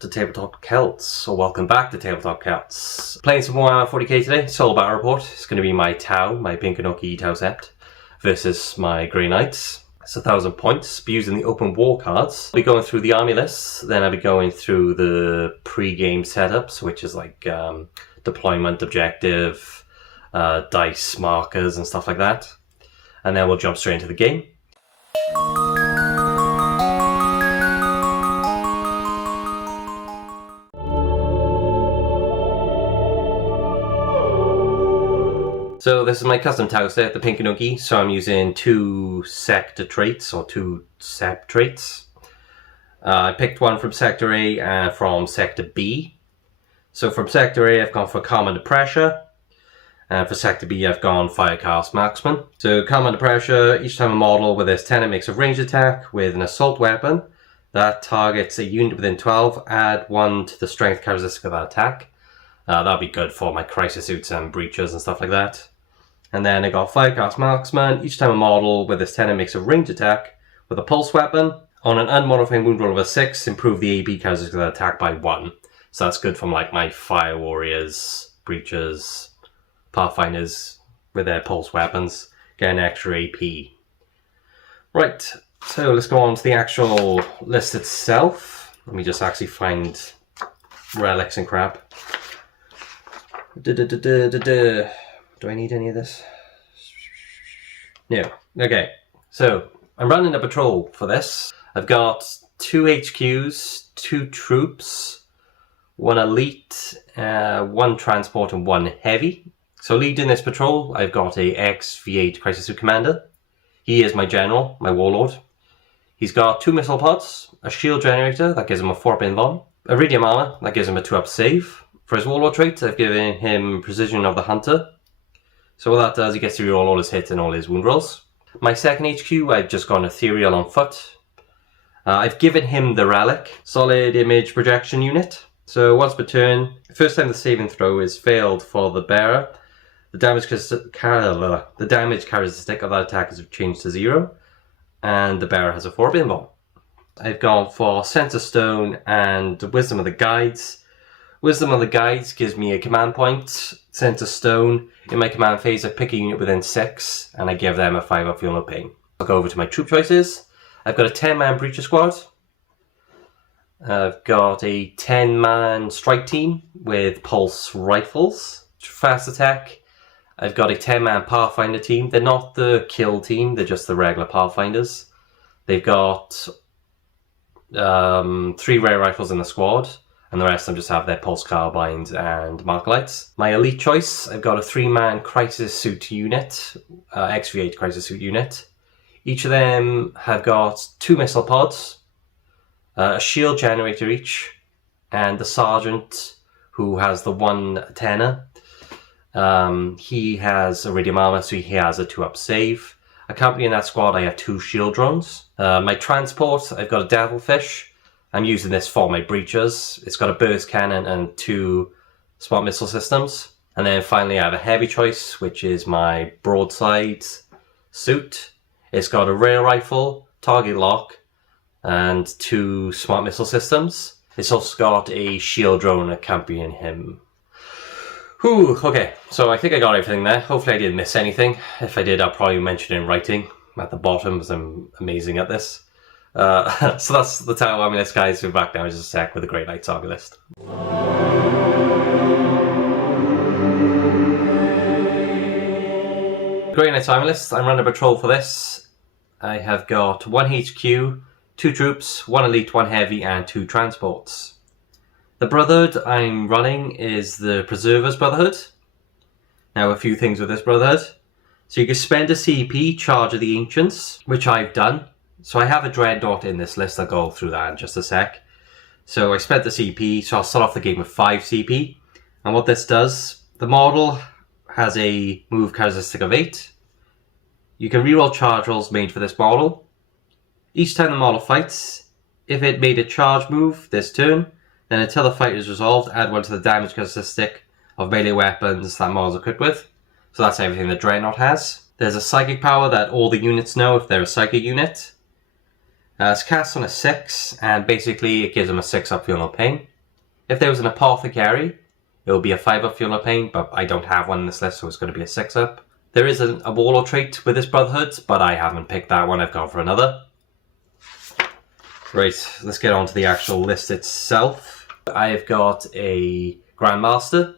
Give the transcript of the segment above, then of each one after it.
to Tabletop Celts, or welcome back to Tabletop Celts. Playing some Warhammer 40k today, solo battle report. It's going to be my Tau, my pink and Oki Tau Sept, versus my Grey Knights. It's 1,000 points, be using the open war cards. I'll be going through the army lists, then I'll be going through the pre-game setups, which is like deployment, objective, dice markers and stuff like that. And then we'll jump straight into the game. So this is my custom Tau set, the pink and Oki. So I'm using two sector traits, or two Sept traits. I picked one from Sector A and from Sector B. So from Sector A I've gone for Calm Under Pressure. And for Sector B I've gone Fire Caste Marksmen. So Calm Under Pressure, each time a model with this 10 makes a ranged attack with an assault weapon that targets a unit within 12, add 1 to the strength characteristic of that attack. That'll be good for my crisis suits and breaches and stuff like that. And then I got Fire Caste Marksman. Each time a model with this 10 makes a ranged attack with a pulse weapon. On an unmodified wound roll of a 6, improve the AB characteristic of that attack by 1. So that's good from like my Fire Warriors, Breachers, Pathfinders with their pulse weapons. Get an extra AP. Right, so let's go on to the actual list itself. Let me just actually find relics and crap. Do I need any of this? No. Okay, so I'm running a patrol for this. I've got 2 HQs, 2 troops, 1 elite, 1 transport and 1 heavy. So leading this patrol, I've got a X-V8 Crisis Suit Commander. He is my general, my Warlord. He's got 2 missile pods, a shield generator that gives him a 4-up invuln, Iridium armor that gives him a 2-up save. For his Warlord trait, I've given him Precision of the Hunter. So what that does, he gets to reroll all his hits and all his wound rolls. My second HQ, I've just gone Ethereal on foot. I've given him the Relic, Solid Image Projection Unit. So once per turn, first time the saving throw is failed for the bearer, the damage characteristic of that attack is changed to 0, and the bearer has a 4-up invuln. I've gone for Center Stone and Wisdom of the Guides. Wisdom of the Guides gives me a command point. Center Stone, in my command phase I pick a unit within 6 and I give them a 5-up Feel No Pain. I'll go over to my troop choices. I've got a 10-man Breacher Squad. I've got a 10-man Strike Team with Pulse Rifles, Fast Attack. I've got a 10-man Pathfinder team. They're not the kill team, they're just the regular Pathfinders. They've got 3 rare rifles in the squad, and the rest of them just have their pulse carbines and mark lights. My elite choice, I've got a 3-man Crisis Suit unit, X-V8 Crisis Suit unit. Each of them have got 2 missile pods, a shield generator each, and the sergeant, who has the 1 tenor. He has Iridium armor, so he has a 2-up save. Accompanying that squad, I have 2 shield drones. My transport, I've got a Devilfish. I'm using this for my breachers. It's got a burst cannon and 2 smart missile systems. And then finally I have a heavy choice, which is my broadside suit. It's got a rare rifle, target lock, and 2 smart missile systems. It's also got a shield drone accompanying him. Whew, okay, so I think I got everything there. Hopefully I didn't miss anything. If I did, I'll probably mention it in writing at the bottom, because I'm amazing at this. So that's the Tau army list, guys. We're back now in just a sec with the Grey Knights army list. Grey Knights army list. I'm running a patrol for this. I have got 1 HQ, 2 troops, 1 elite, 1 heavy, and 2 transports. The Brotherhood I'm running is the Preservers Brotherhood. Now a few things with this Brotherhood. So you can spend a CP, Charge of the Ancients, which I've done. So I have a Dreadnought in this list. I'll go through that in just a sec. So I spent the CP, so I'll start off the game with 5 CP. And what this does, the model has a move characteristic of 8. You can reroll charge rolls made for this model. Each time the model fights, if it made a charge move this turn, then until the fight is resolved, add 1 to the damage characteristic of melee weapons that model is equipped with. So that's everything the Dreadnought has. There's a psychic power that all the units know if they're a psychic unit. It's cast on a 6, and basically it gives him a 6-up Feel No Pain. If there was an Apothecary, it would be a 5-up Feel No Pain, but I don't have one in this list, so it's going to be a 6-up. There is a Warlord trait with this Brotherhood, but I haven't picked that one, I've gone for another. Right, let's get on to the actual list itself. I've got a Grandmaster.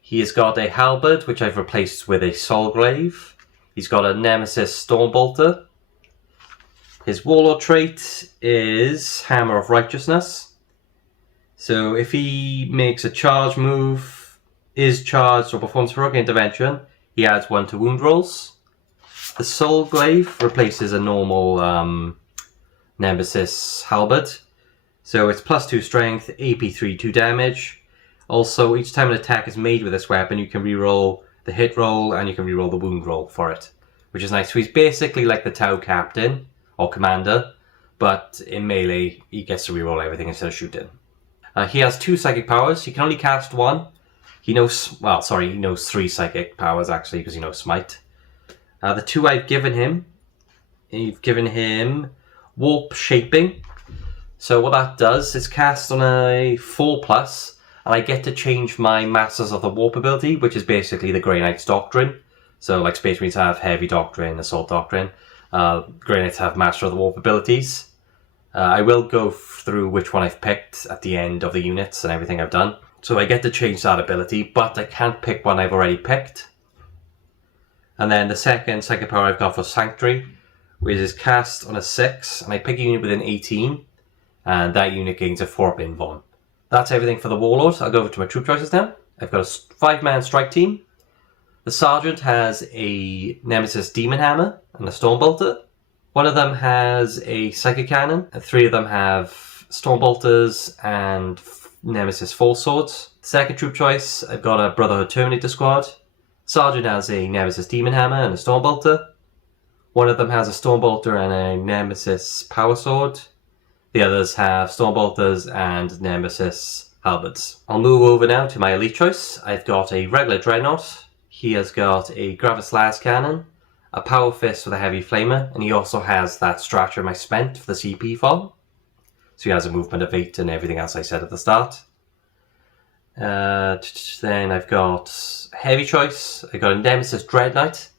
He has got a Halberd, which I've replaced with a Soulglaive. He's got a Nemesis Stormbolter. His Warlord trait is Hammer of Righteousness. So if he makes a charge move, is charged, or performs heroic intervention, he adds 1 to wound rolls. The Soulglaive replaces a normal Nemesis Halberd. So it's +2 strength, AP3, 2 damage. Also, each time an attack is made with this weapon, you can reroll the hit roll and you can reroll the wound roll for it, which is nice. So he's basically like the Tau Captain or Commander, but in melee, he gets to reroll everything instead of shooting. He has 2 psychic powers. He can only cast 1. He knows 3 psychic powers actually, because he knows Smite. The 2 I've given him Warp Shaping. So what that does is cast on a 4+, and I get to change my Masters of the Warp ability, which is basically the Grey Knight's Doctrine. So like Space Marines have Heavy Doctrine, Assault Doctrine. Grey Knights have Master of the Warp abilities. I will go through which one I've picked at the end of the units and everything I've done. So I get to change that ability, but I can't pick one I've already picked. And then the second power I've got for Sanctuary, which is cast on a 6, and I pick a unit with an 18, and that unit gains a 4-up invuln. That's everything for the Warlord. I'll go over to my troop choices now. I've got a 5-man strike team. The Sergeant has a Nemesis Demon Hammer and a Stormbolter. One of them has a Psychic Cannon, and 3 of them have Stormbolters and Nemesis Force Swords. Second troop choice, I've got a Brotherhood Terminator squad. Sergeant has a Nemesis Demon Hammer and a Stormbolter. One of them has a Stormbolter and a Nemesis Power Sword. The others have Stormbolters and Nemesis Halberds. I'll move over now to my elite choice. I've got a regular Dreadnought. He has got a Gravis Las Cannon, a Power Fist with a Heavy Flamer, and he also has that Stratagem I spent for the CP fall. So he has a movement of 8 and everything else I said at the start. Then I've got heavy choice. I've got a Nemesis Dread Knight.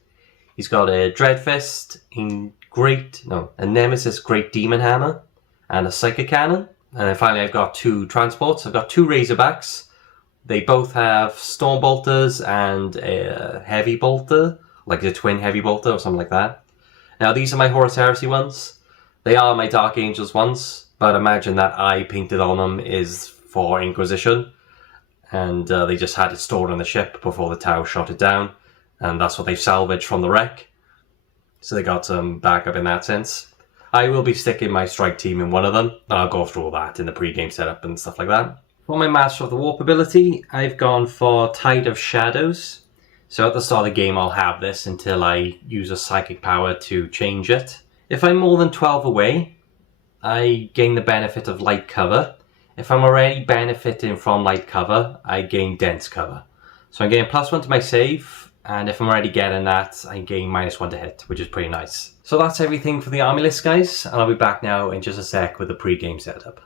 He's got a Dread Fist, a Nemesis Great Demon Hammer, and a Psychic Cannon. And then finally I've got 2 transports. I've got 2 Razorbacks. They both have Stormbolters and a Heavy Bolter, like a twin Heavy Bolter or something like that. Now these are my Horus Heresy ones. They are my Dark Angels ones, but imagine that eye painted on them is for Inquisition. And they just had it stored on the ship before the Tau shot it down. And that's what they've salvaged from the wreck. So they got some backup in that sense. I will be sticking my strike team in one of them. And I'll go through all that in the pre-game setup and stuff like that. For my Master of the Warp ability, I've gone for Tide of Shadows. So at the start of the game I'll have this until I use a psychic power to change it. If I'm more than 12 away, I gain the benefit of light cover. If I'm already benefiting from light cover, I gain dense cover. So I'm getting +1 to my save, and if I'm already getting that, I gain -1 to hit, which is pretty nice. So that's everything for the army list, guys, and I'll be back now in just a sec with the pre-game setup.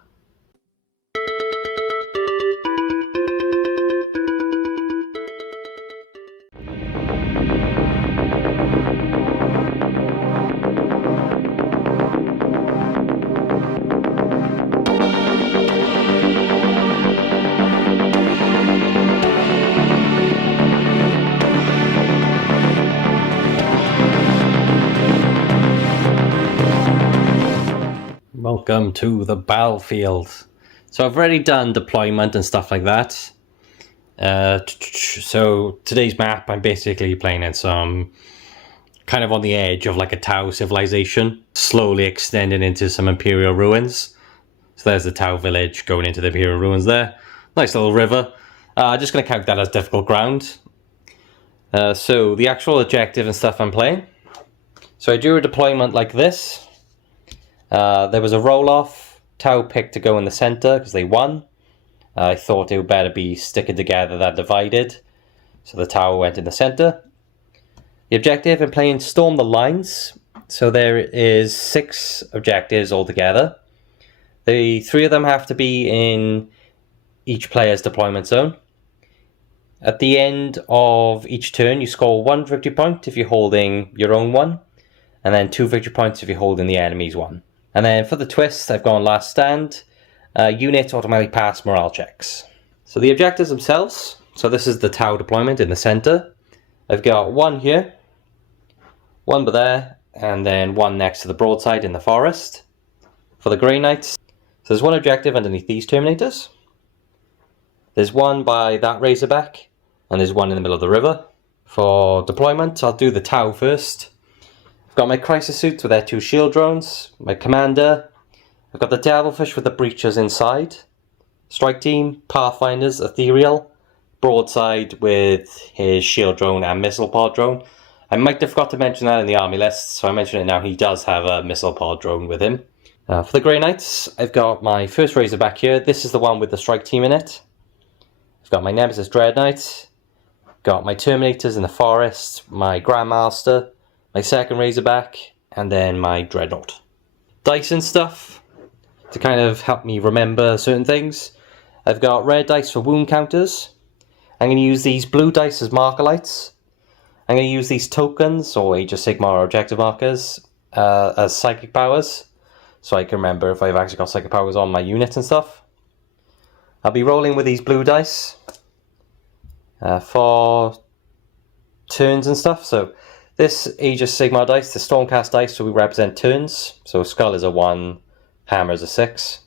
Welcome to the battlefield. So I've already done deployment and stuff like that. So today's map, I'm basically playing in some kind of on the edge of like a Tau civilization, slowly extending into some Imperial ruins. So there's the Tau village going into the Imperial ruins there. Nice little river. Just going to count that as difficult ground. So the actual objective and stuff I'm playing. So I do a deployment like this. There was a roll-off. Tau picked to go in the center because they won. I thought it would better be sticking together than divided. So the Tau went in the center. The objective in playing Storm the Lines. So there is 6 objectives altogether. The 3 of them have to be in each player's deployment zone. At the end of each turn, you score 1 victory point if you're holding your own one, and then 2 victory points if you're holding the enemy's one. And then for the twist, I've gone last stand. Units automatically pass morale checks. So the objectives themselves, so this is the Tau deployment in the center. I've got 1 here, 1 there, and then 1 next to the broadside in the forest. For the Grey Knights, so there's 1 objective underneath these Terminators. There's 1 by that Razorback, and there's 1 in the middle of the river. For deployment, I'll do the Tau first. I've got my Crisis Suits with their 2 shield drones, my Commander. I've got the Devilfish with the breachers inside. Strike Team, Pathfinders, Ethereal. Broadside with his shield drone and missile pod drone. I might have forgot to mention that in the army list, so I mention it now. He does have a missile pod drone with him. For the Grey Knights, I've got my first Razorback here. This is the one with the Strike Team in it. I've got my Nemesis Dread Knight. Got my Terminators in the forest, my Grandmaster, my second Razorback, and then my Dreadnought. Dice and stuff to kind of help me remember certain things. I've got red dice for wound counters. I'm going to use these blue dice as marker lights. I'm going to use these tokens, or Age of Sigmar objective markers, as psychic powers, so I can remember if I've actually got psychic powers on my units and stuff. I'll be rolling with these blue dice for turns and stuff. So this Age of Sigmar dice, the Stormcast dice, will represent turns. So Skull is a 1, Hammer is a 6,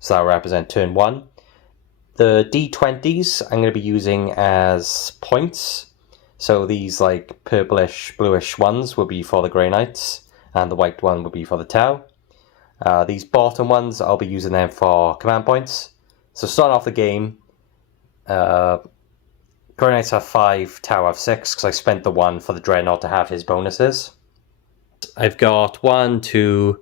so that will represent turn 1. The D20s I'm going to be using as points. So these like purplish, bluish ones will be for the Grey Knights, and the white one will be for the Tau. These bottom ones, I'll be using them for command points. So starting off the game, Grey Knights have 5, Tau have 6, because I spent the 1 for the Dreadnought to have his bonuses. I've got 1, 2,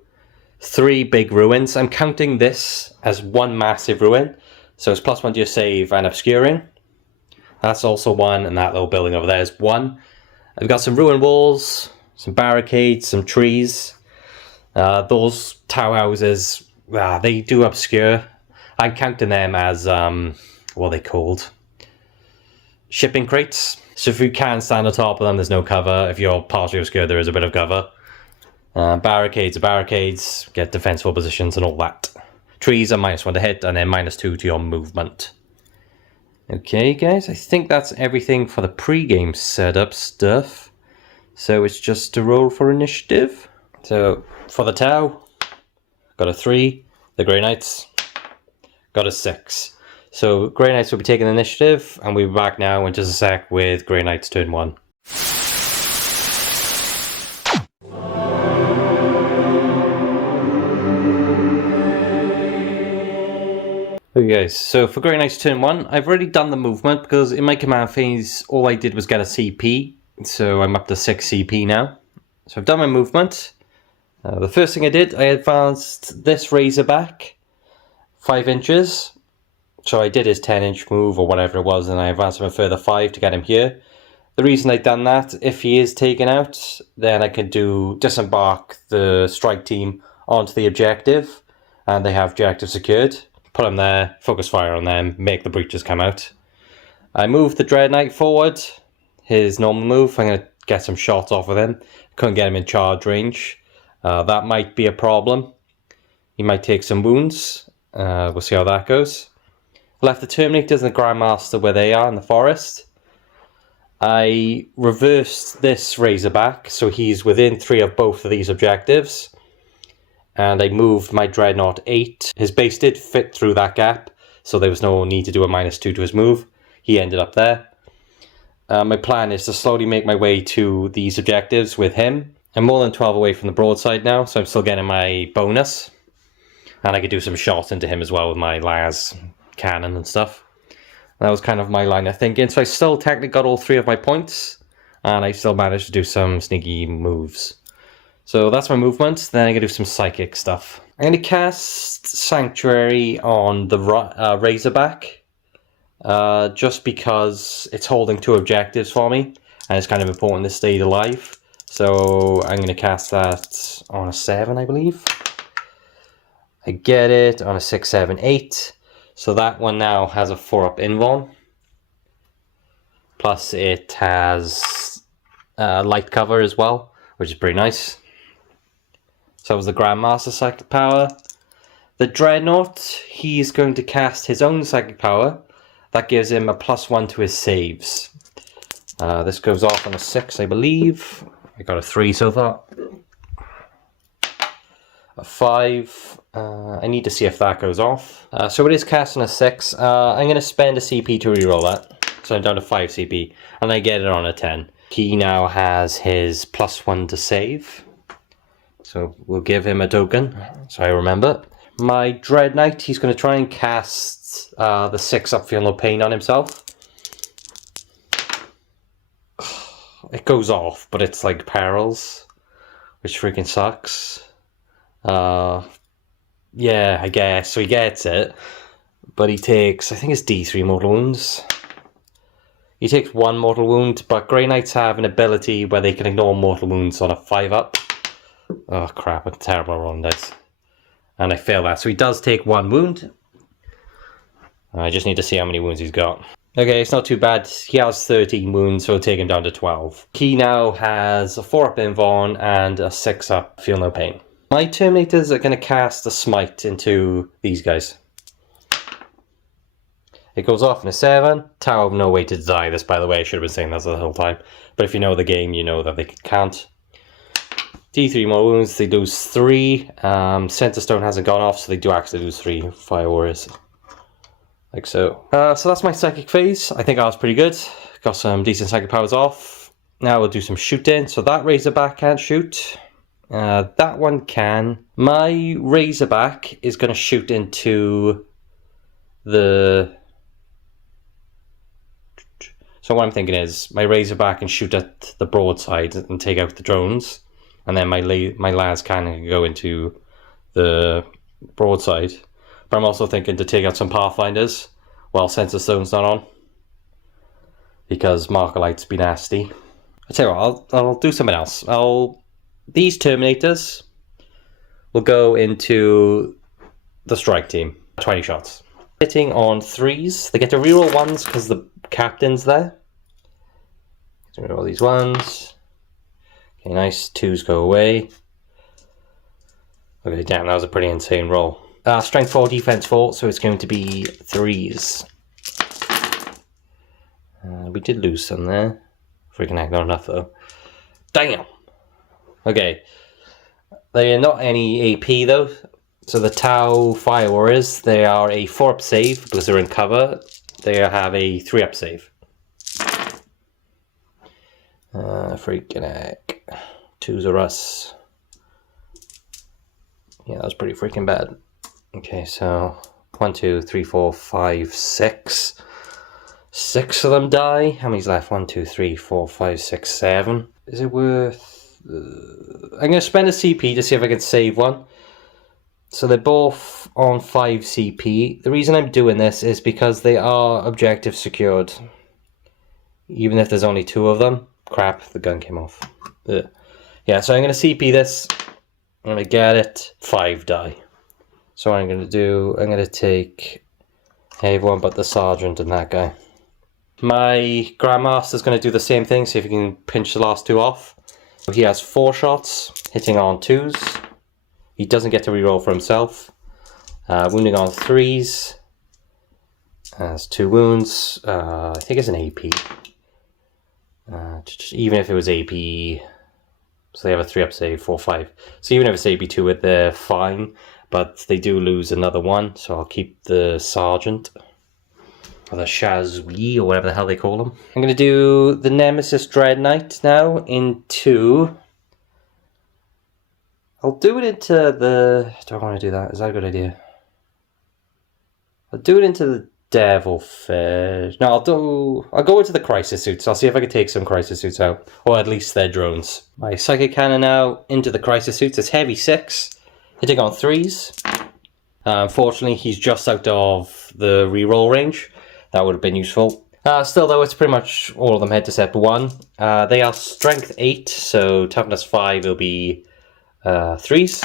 3 big ruins. I'm counting this as 1 massive ruin. So it's +1 to your save and obscuring. That's also 1, and that little building over there is 1. I've got some ruined walls, some barricades, some trees. Those Tau houses, they do obscure. I'm counting them as, what are they called? Shipping crates. So if you can stand on top of them, there's no cover. If you're partially obscured, there is a bit of cover. Barricades are barricades, get defensible positions and all that. Trees are -1 to hit, and then -2 to your movement. Okay, guys, I think that's everything for the pre-game setup stuff. So it's just to roll for initiative. So for the Tau, got a 3. The Grey Knights got a 6. So Grey Knights will be taking the initiative, and we'll be back now in just a sec with Grey Knights turn 1. Okay guys, so for Grey Knights turn 1, I've already done the movement because in my command phase all I did was get a CP, so I'm up to 6 CP now. So I've done my movement. The first thing I did, I advanced this Razorback 5 inches. So I did his 10-inch move or whatever it was, and I advanced him a further 5 to get him here. The reason I've done that, if he is taken out, then I can disembark the strike team onto the objective, and they have objective secured. Put them there, focus fire on them, make the breaches come out. I moved the Dread Knight forward, his normal move. I'm going to get some shots off of him. Couldn't get him in charge range. That might be a problem. He might take some wounds. We'll see how that goes. Left the Terminators and the Grandmaster where they are in the forest. I reversed this Razorback, so he's within 3 of both of these objectives. And I moved my Dreadnought 8. His base did fit through that gap, so there was no need to do a -2 to his move. He ended up there. My plan is to slowly make my way to these objectives with him. I'm more than 12 away from the broadside now, so I'm still getting my bonus. And I could do some shots into him as well with my las cannon and stuff. That was kind of my line of thinking. So I still technically got all 3 of my points, and I still managed to do some sneaky moves. So that's my movement. Then I'm going to do some psychic stuff. I'm going to cast Sanctuary on the Razorback, just because it's holding 2 objectives for me, and it's kind of important to stay alive. So I'm going to cast that on a 7, I believe. I get it on a 6, 7, 8. So that one now has a 4-up invuln. Plus it has light cover as well, which is pretty nice. So that was the Grandmaster Psychic Power. The Dreadnought, he's going to cast his own Psychic Power. That gives him a +1 to his saves. This goes off on a 6, I believe. I got a 3 so far. A 5. I need to see if that goes off. So it is cast on a 6. I'm going to spend a CP to reroll that. So I'm down to 5 CP. And I get it on a 10. He now has his +1 to save. So we'll give him a token, so I remember. My Dread Knight, he's going to try and cast the 6-up Feel No Pain on himself. It goes off, but it's like perils, which freaking sucks. Yeah, I guess. So he gets it, but he takes, I think it's D3 mortal wounds. He takes 1 mortal wound, but Grey Knights have an ability where they can ignore mortal wounds on a 5-up. Oh crap, a terrible rolling dice. And I fail that, so he does take 1 wound. I just need to see how many wounds he's got. Okay, it's not too bad. He has 13 wounds, so it'll take him down to 12. He now has a 4-up invuln and a 6-up Feel No Pain. My Terminators are going to cast a Smite into these guys. It goes off in a 7. Tower of No Way to Die. This, by the way, I should have been saying that the whole time. But if you know the game, you know that they can't. D3 more wounds, they lose 3. Center Stone hasn't gone off, so they do actually lose 3 Fire Warriors. Like so. So that's my Psychic phase. I think I was pretty good. Got some decent Psychic powers off. Now we'll do some shooting. So that Razorback can't shoot. That one can. My Razorback is going to shoot into the... So what I'm thinking is, my Razorback can shoot at the broadside and take out the drones. And then my las cannon can go into the broadside. But I'm also thinking to take out some Pathfinders while Sensor Stone's not on. Because Markerlight's be nasty. I tell you what, I'll do something else. These Terminators will go into the strike team. 20 shots. Hitting on 3s. They get to reroll 1s because the captain's there. So reroll these 1s. Okay, nice. 2s go away. Okay, damn, that was a pretty insane roll. Strength 4, defense 4, so it's going to be 3s. We did lose some there. Freaking heck, not enough though. Damn! Okay. They are not any AP though. So the Tau Fire Warriors, they are a 4-up save because they're in cover. They have a 3-up save. Freaking heck. 2s are us. Yeah, that was pretty freaking bad. Okay, so 1, 2, 3, 4, 5, 6. 6 of them die. How many's left? 1, 2, 3, 4, 5, 6, 7. Is it worth... I'm going to spend a CP to see if I can save one. So they're both on 5 CP. The reason I'm doing this is because they are objective secured. Even if there's only 2 of them. Crap, the gun came off. Ugh. Yeah, so I'm going to CP this. I'm going to get it. 5 die. So what I'm going to do, I'm going to take everyone but the sergeant and that guy. My Grandmaster's going to do the same thing, see if he can pinch the last 2 off. So he has 4 shots, hitting on 2s. He doesn't get to reroll for himself. Wounding on 3s. Has 2 wounds. I think it's an AP. Even if it was AP... So they have a 3-up save, 4, 5. So even if it's AP2, they're fine. But they do lose another 1, so I'll keep the Sergeant. Or the Shas'ui, or whatever the hell they call them. I'm going to do the Nemesis Dread Knight now into... I'll do it into the... Do I want to do that? Is that a good idea? I'll do it into the Devil Fish. No, I'll go into the Crisis Suits. I'll see if I can take some Crisis Suits out. Or at least their drones. My Psychic Cannon now into the Crisis Suits. It's heavy 6. Hitting on 3s. Unfortunately, he's just out of the reroll range. That would have been useful. Still though, it's pretty much all of them head to Sept 1. They are strength 8, so toughness 5 will be 3s.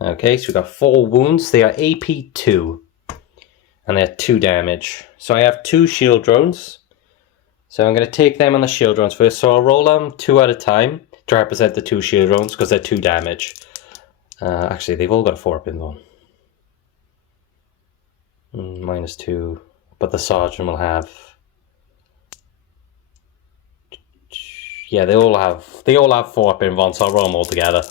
Okay, so we've got 4 wounds. They are AP 2. And they are 2 damage. So I have 2 shield drones. So I'm going to take them on the shield drones first. So I'll roll them 2 at a time to represent the 2 shield drones because they're 2 damage. Actually, they've all got a 4-up in one. -2. But the sergeant will have... Yeah, they all have 4-up in one, so I'll roll them all together.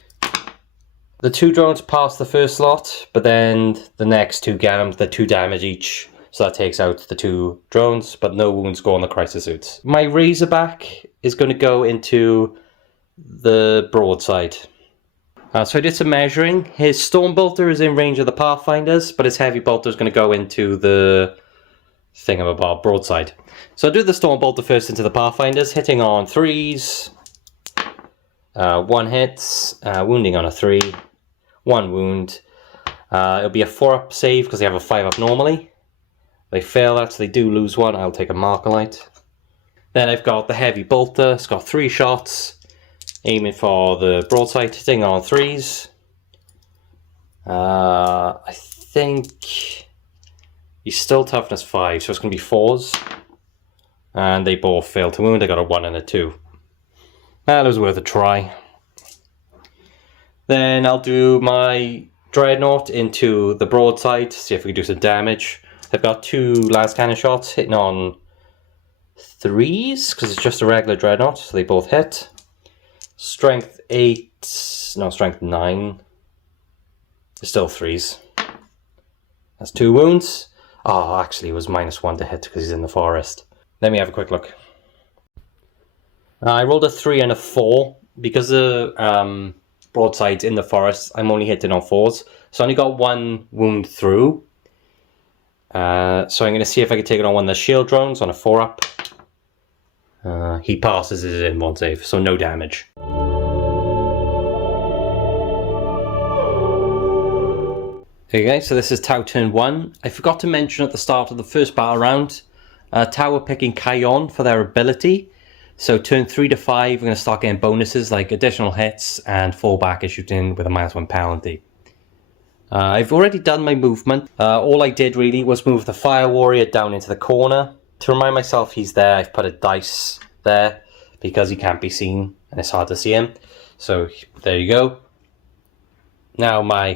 The 2 drones pass the first slot, but then the next 2 get them, the 2 damage each. So that takes out the 2 drones, but no wounds go on the crisis suits. My Razorback is going to go into the broadside. So I did some measuring. His Stormbolter is in range of the Pathfinders, but his Heavy Bolter is going to go into the thingamabob broadside. So I'll do the Stormbolter first into the Pathfinders, hitting on 3s. 1 hit, wounding on a 3. 1 wound. It'll be a 4-up save because they have a 5-up normally. They fail that, so they do lose 1. I'll take a Markerlight. Then I've got the Heavy Bolter. It's got 3 shots. Aiming for the broadside, hitting on 3s. I think he's still toughness 5, so it's going to be 4s. And they both fail to wound. I got a 1 and a 2. That was worth a try. Then I'll do my Dreadnought into the broadside, see if we can do some damage. I've got 2 las cannon shots hitting on 3s, because it's just a regular Dreadnought, so they both hit. Strength 8, no, strength 9. It's still 3s. That's 2 wounds. Oh, actually it was -1 to hit because he's in the forest. Let me have a quick look. I rolled a 3 and a 4. Because the broadside's in the forest, I'm only hitting on 4s. So I only got 1 wound through. So I'm going to see if I can take it on one of the shield drones on a 4-up. He passes it in 1 save, so no damage. Okay guys, so this is Tau turn 1. I forgot to mention at the start of the first battle round, Tau were picking Kion for their ability. So turn 3 to 5, we're going to start getting bonuses like additional hits and fallback is shooting with a -1 penalty. I've already done my movement. All I did really was move the Fire Warrior down into the corner. To remind myself he's there, I've put a dice there because he can't be seen and it's hard to see him. So there you go. Now my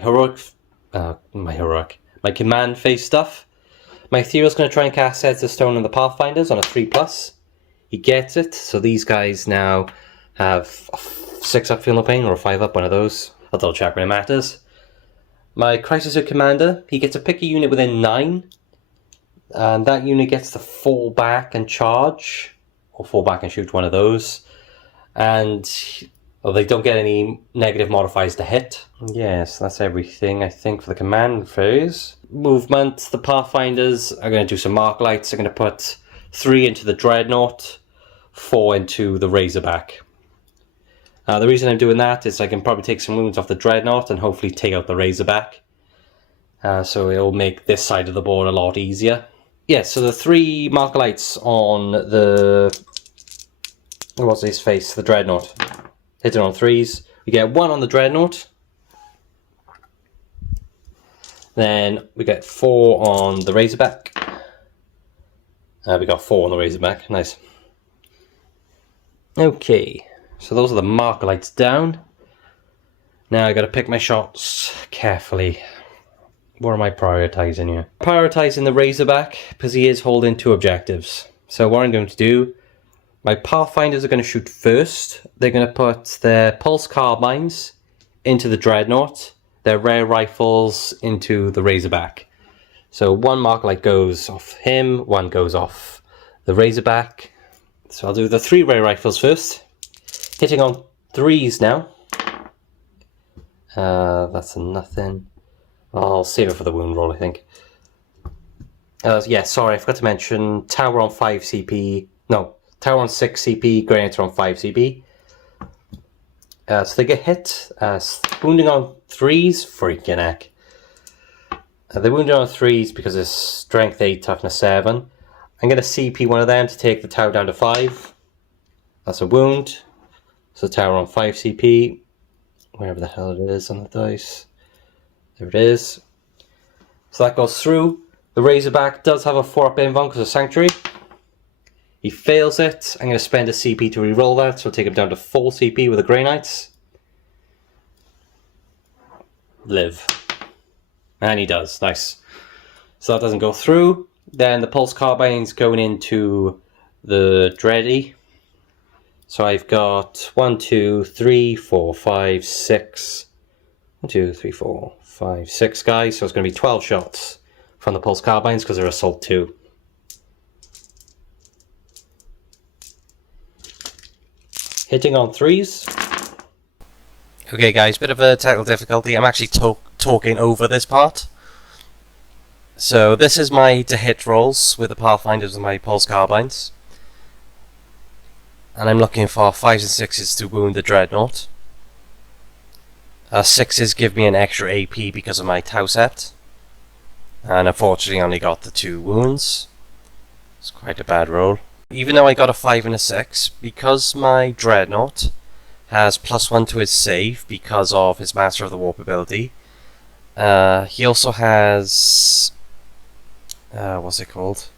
command phase stuff. My Ethereal's going to try and cast Heads of Stone on the Pathfinders on a 3+. He gets it, so these guys now have a 6-up Feel No Pain or a 5-up, one of those. I'll double check when it matters. My Crisis Commander, he gets to pick a unit within 9. And that unit gets to fall back and charge. Or fall back and shoot one of those. And well, they don't get any negative modifiers to hit. Yes, that's everything I think for the command phase. Movement, the Pathfinders are going to do some Mark Lights. They're going to put 3 into the Dreadnought, 4 into the Razorback. The reason I'm doing that is I can probably take some wounds off the Dreadnought and hopefully take out the Razorback. So it'll make this side of the board a lot easier. Yeah, so the 3 marker lights on the... what's his face? The Dreadnought. Hitting on 3s. We get 1 on the Dreadnought. Then we get 4 on the Razorback. We got 4 on the Razorback. Nice. Okay. So those are the marker lights down. Now I got to pick my shots carefully. What am I prioritizing here? Prioritizing the Razorback because he is holding 2 objectives. So what I'm going to do, my Pathfinders are going to shoot first. They're going to put their pulse carbines into the Dreadnought, their rare rifles into the Razorback. So 1 marker light goes off him, 1 goes off the Razorback. So I'll do the 3 rare rifles first. Hitting on 3s now. That's a nothing. I'll save it for the wound roll, I think. Yeah, sorry, I forgot to mention Tower on 5 CP. No, Tower on 6 CP, Grenadier on 5 CP. So they get hit. Wounding on 3s, freaking heck. They're wounded on 3s because it's Strength 8, Toughness 7. I'm going to CP one of them to take the tower down to 5. That's a wound. So tower on 5 CP. Wherever the hell it is on the dice. There it is. So that goes through. The Razorback does have a 4-up invuln because of Sanctuary. He fails it. I'm going to spend a CP to reroll that, so I'll take him down to 4 CP with the Grey Knights. Live. And he does. Nice. So that doesn't go through. Then the Pulse Carbine's going into the Dready. So I've got 1, 2, 3, 4, 5, 6. 1, 2, 3, 4, 5, 6 guys. So it's going to be 12 shots from the Pulse Carbines because they're Assault 2. Hitting on 3s. Okay guys, bit of a technical difficulty. I'm actually talking over this part. So this is my to hit rolls with the Pathfinders and my Pulse Carbines. And I'm looking for 5s and 6s to wound the Dreadnought. 6s give me an extra AP because of my Tau Sept. And unfortunately I only got the 2 wounds. It's quite a bad roll. Even though I got a 5 and a 6, because my Dreadnought has +1 to his save because of his Master of the Warp ability. He also has... what's it called?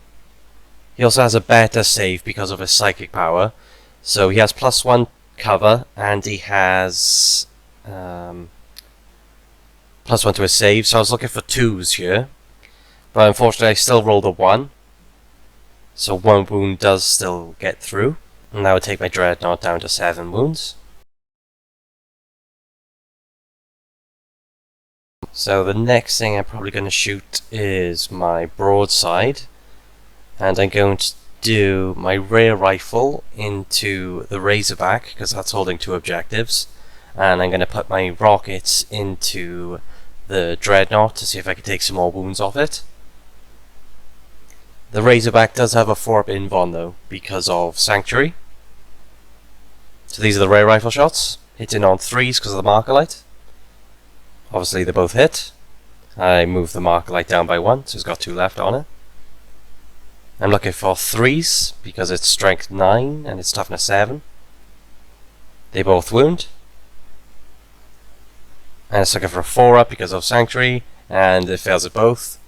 He also has a better save because of his Psychic power. So he has +1 cover, and he has... +1 to his save, so I was looking for 2s here. But unfortunately I still rolled a 1. So 1 wound does still get through. And that would take my Dreadnought down to 7 wounds. So the next thing I'm probably going to shoot is my broadside. And I'm going to do my rear rifle into the Razorback, because that's holding 2 objectives. And I'm going to put my rockets into the Dreadnought to see if I can take some more wounds off it. The Razorback does have a 4-up invuln though, because of Sanctuary. So these are the rear rifle shots, hitting on 3s because of the Marker Light. Obviously they both hit. I moved the Marker Light down by 1, so it's got 2 left on it. I'm looking for 3s because it's strength 9 and it's toughness 7. They both wound. And it's looking for a 4-up because of Sanctuary, and it fails at both.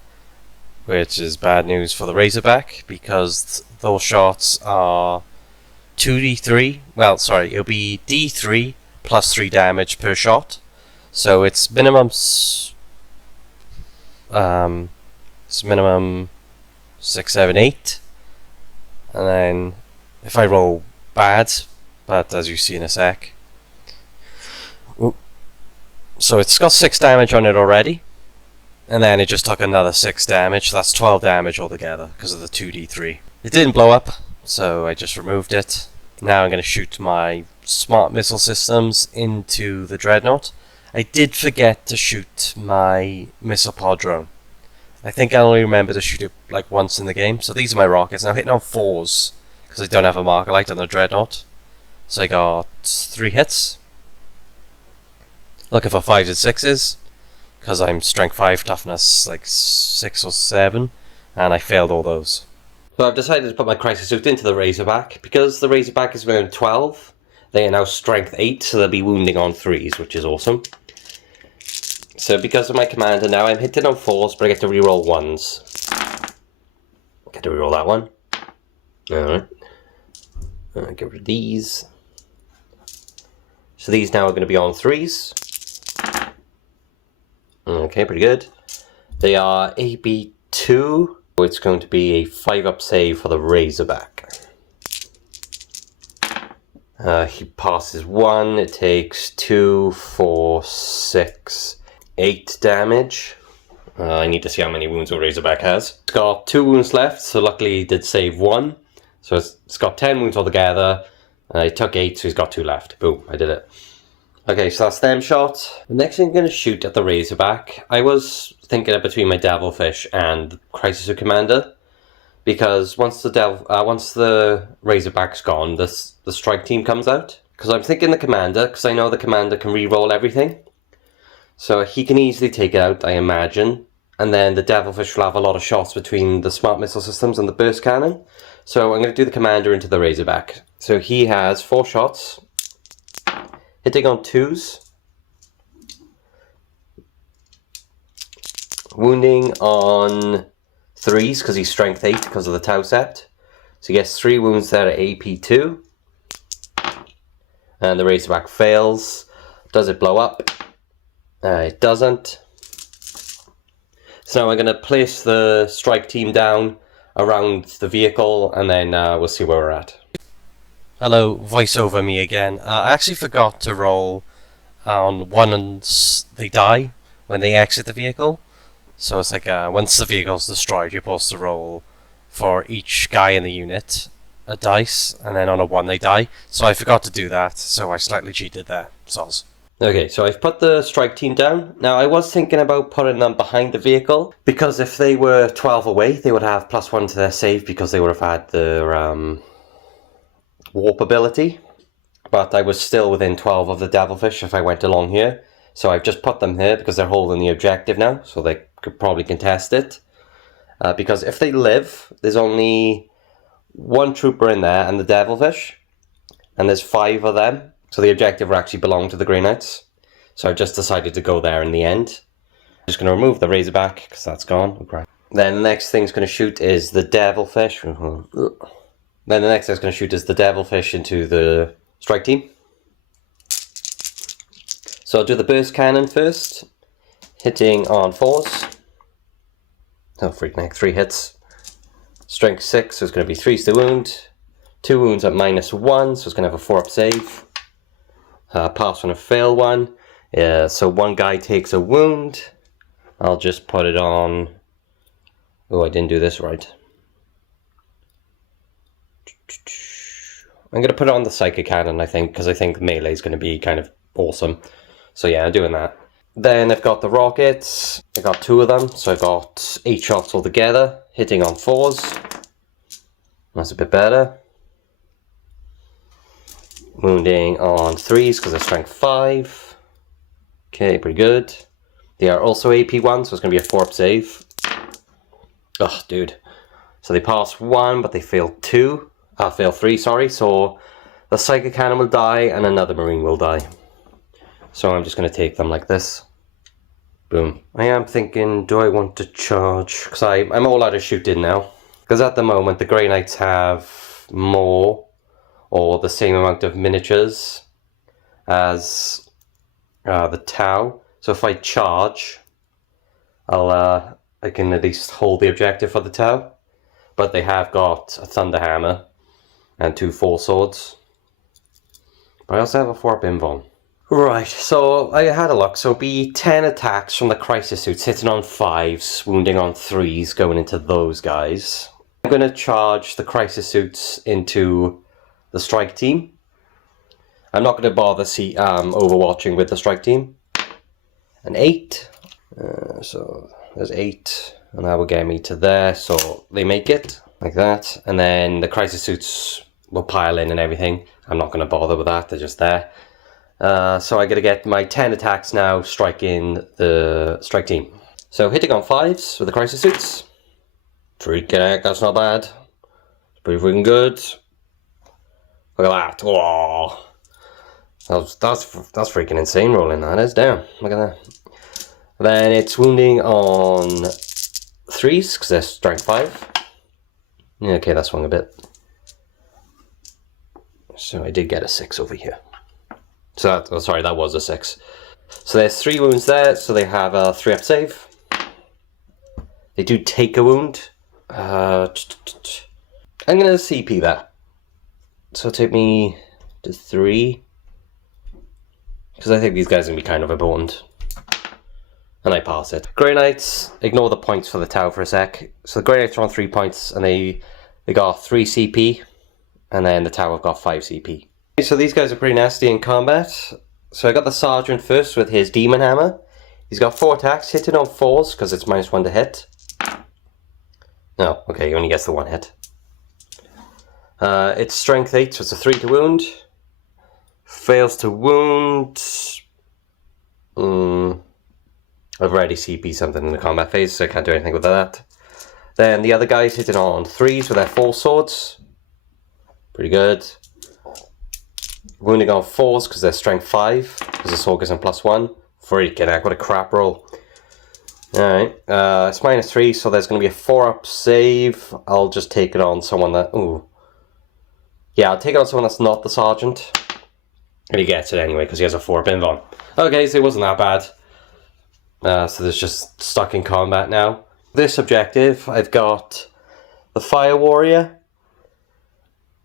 Which is bad news for the Razorback, because those shots are 2d3. Well, sorry, it'll be d3 plus 3 damage per shot. So it's minimum. It's minimum 6, 7, 8, and then if I roll bad, but as you see in a sec. So it's got 6 damage on it already. And then it just took another 6 damage, so that's 12 damage altogether because of the 2d3. It didn't blow up, so I just removed it. Now I'm going to shoot my smart missile systems into the Dreadnought. I did forget to shoot my missile pod drone. I think I only remember to shoot it like once in the game. So these are my rockets. Now I'm hitting on 4s because I don't have a Marker Light on the Dreadnought. So I got 3 hits. Looking for 5s and 6s. Because I'm strength 5, toughness like 6 or 7, and I failed all those. So I've decided to put my Crisis Suit into the Razorback. Because the Razorback is around 12, they are now strength 8, so they'll be wounding on 3s, which is awesome. So because of my commander now, I'm hitting on 4s, but I get to reroll 1s. Get to reroll that one. Alright. Get rid of these. So these now are going to be on 3s. Okay, pretty good. They are AB2. It's going to be a 5-up save for the Razorback. He passes 1. It takes 2, 4, 6, 8 damage. I need to see how many wounds a Razorback has. It's got 2 wounds left, so luckily he did save 1. So it's got 10 wounds altogether. He took 8, so he's got 2 left. Boom, I did it. Okay, so that's them shot. The next thing I'm going to shoot at the Razorback, I was thinking of between my Devilfish and Crisis of Commander, because once the Razorback's gone, the strike team comes out. Because I'm thinking the Commander, because I know the Commander can re-roll everything, so he can easily take it out, I imagine. And then the Devilfish will have a lot of shots between the smart missile systems and the burst cannon. So I'm going to do the commander into the Razorback. So he has 4 shots, hitting on 2s, wounding on 3s because he's strength 8 because of the Tau Sept. So he gets 3 wounds there at AP2. And the Razorback fails. Does it blow up? It doesn't. So now I'm going to place the strike team down around the vehicle, and then we'll see where we're at. Hello, voiceover me again. I actually forgot to roll on once they die, when they exit the vehicle. So it's like once the vehicle's destroyed, you're supposed to roll for each guy in the unit a dice, and then on a 1 they die. So I forgot to do that, so I slightly cheated there. Soz. Okay, so I've put the strike team down. Now, I was thinking about putting them behind the vehicle, because if they were 12 away, they would have +1 to their save, because they would have had the warp ability. But I was still within 12 of the Devilfish if I went along here. So I've just put them here, because they're holding the objective now, so they could probably contest it. Because if they live, there's only 1 trooper in there and the Devilfish, and there's 5 of them. So the objective will actually belong to the Grey Knights. So I've just decided to go there in the end. I'm just going to remove the Razorback, because that's gone. Okay. Then the next thing it's going to shoot is the Devilfish. Then the next thing it's going to shoot is the Devilfish into the strike team. So I'll do the burst cannon first. Hitting on 4s. Oh, freaking heck, 3 hits. Strength 6, so it's going to be 3s to wound. 2 wounds at -1, so it's going to have a 4-up save. Pass 1 and fail 1. So 1 guy takes a wound. I'll just put it on. Oh, I didn't do this right. I'm going to put it on the Psychic Cannon, I think, because I think melee is going to be kind of awesome. So yeah, I'm doing that. Then I've got the rockets. I got 2 of them, so I've got 8 shots altogether, hitting on 4s. That's a bit better. Wounding on 3s because they're strength 5. Okay, pretty good. They are also AP1, so it's going to be a 4-up save. Ugh, dude. So they pass 1, but they fail 2. Fail 3, sorry. So the Psychic Cannon will die, and another Marine will die. So I'm just going to take them like this. Boom. I am thinking, do I want to charge? Because I'm all out of shooting now. Because at the moment, the Grey Knights have more or the same amount of miniatures as the Tau. So if I charge, I can at least hold the objective for the Tau. But they have got a Thunder Hammer and 2 4 swords. But I also have a 4-up invuln. Right, so I had a look. So it'll be 10 attacks from the Crisis Suits, hitting on 5s, wounding on 3s, going into those guys. I'm going to charge the Crisis Suits into the strike team. I'm not going to bother overwatching with the strike team. An 8. So there's 8. And that will get me to there. So they make it like that. And then the Crisis Suits will pile in and everything. I'm not going to bother with that. They're just there. So I got to get my 10 attacks now, striking the strike team. So hitting on 5s with the Crisis Suits. Freaking heck, that's not bad. It's pretty freaking good. Look at that. Whoa. That's freaking insane rolling that is. Damn, look at that. Then it's wounding on 3s, because they're strength 5. Yeah, okay, that swung a bit. So I did get a 6 over here. So that, sorry, that was a 6. So there's 3 wounds there, so they have a 3-up save. They do take a wound. I'm going to CP that. So take me to 3. Because I think these guys are going to be kind of important. And I pass it. Grey Knights, ignore the points for the Tau for a sec. So the Grey Knights are on 3 points, and they got 3 CP. And then the Tau have got 5 CP. So these guys are pretty nasty in combat. So I got the Sergeant first with his Demon Hammer. He's got 4 attacks, hitting on 4s, because it's -1 to hit. No, okay, he only gets the 1 hit. It's strength 8, so it's a 3 to wound. Fails to wound. I've already CP something in the combat phase, so I can't do anything with that. Then the other guys hitting on 3s with their 4 swords. Pretty good. Wounding on 4s because they're strength 5, because the sword gives them +1. Freaking heck, what a crap roll. Alright, it's -3, so there's going to be a 4-up save. I'll just take it on someone that... Ooh. Yeah, I'll take it on someone that's not the sergeant. And he gets it anyway, because he has a 4-up inv. Okay, so it wasn't that bad. So there's just stuck in combat now. This objective, I've got the Fire Warrior.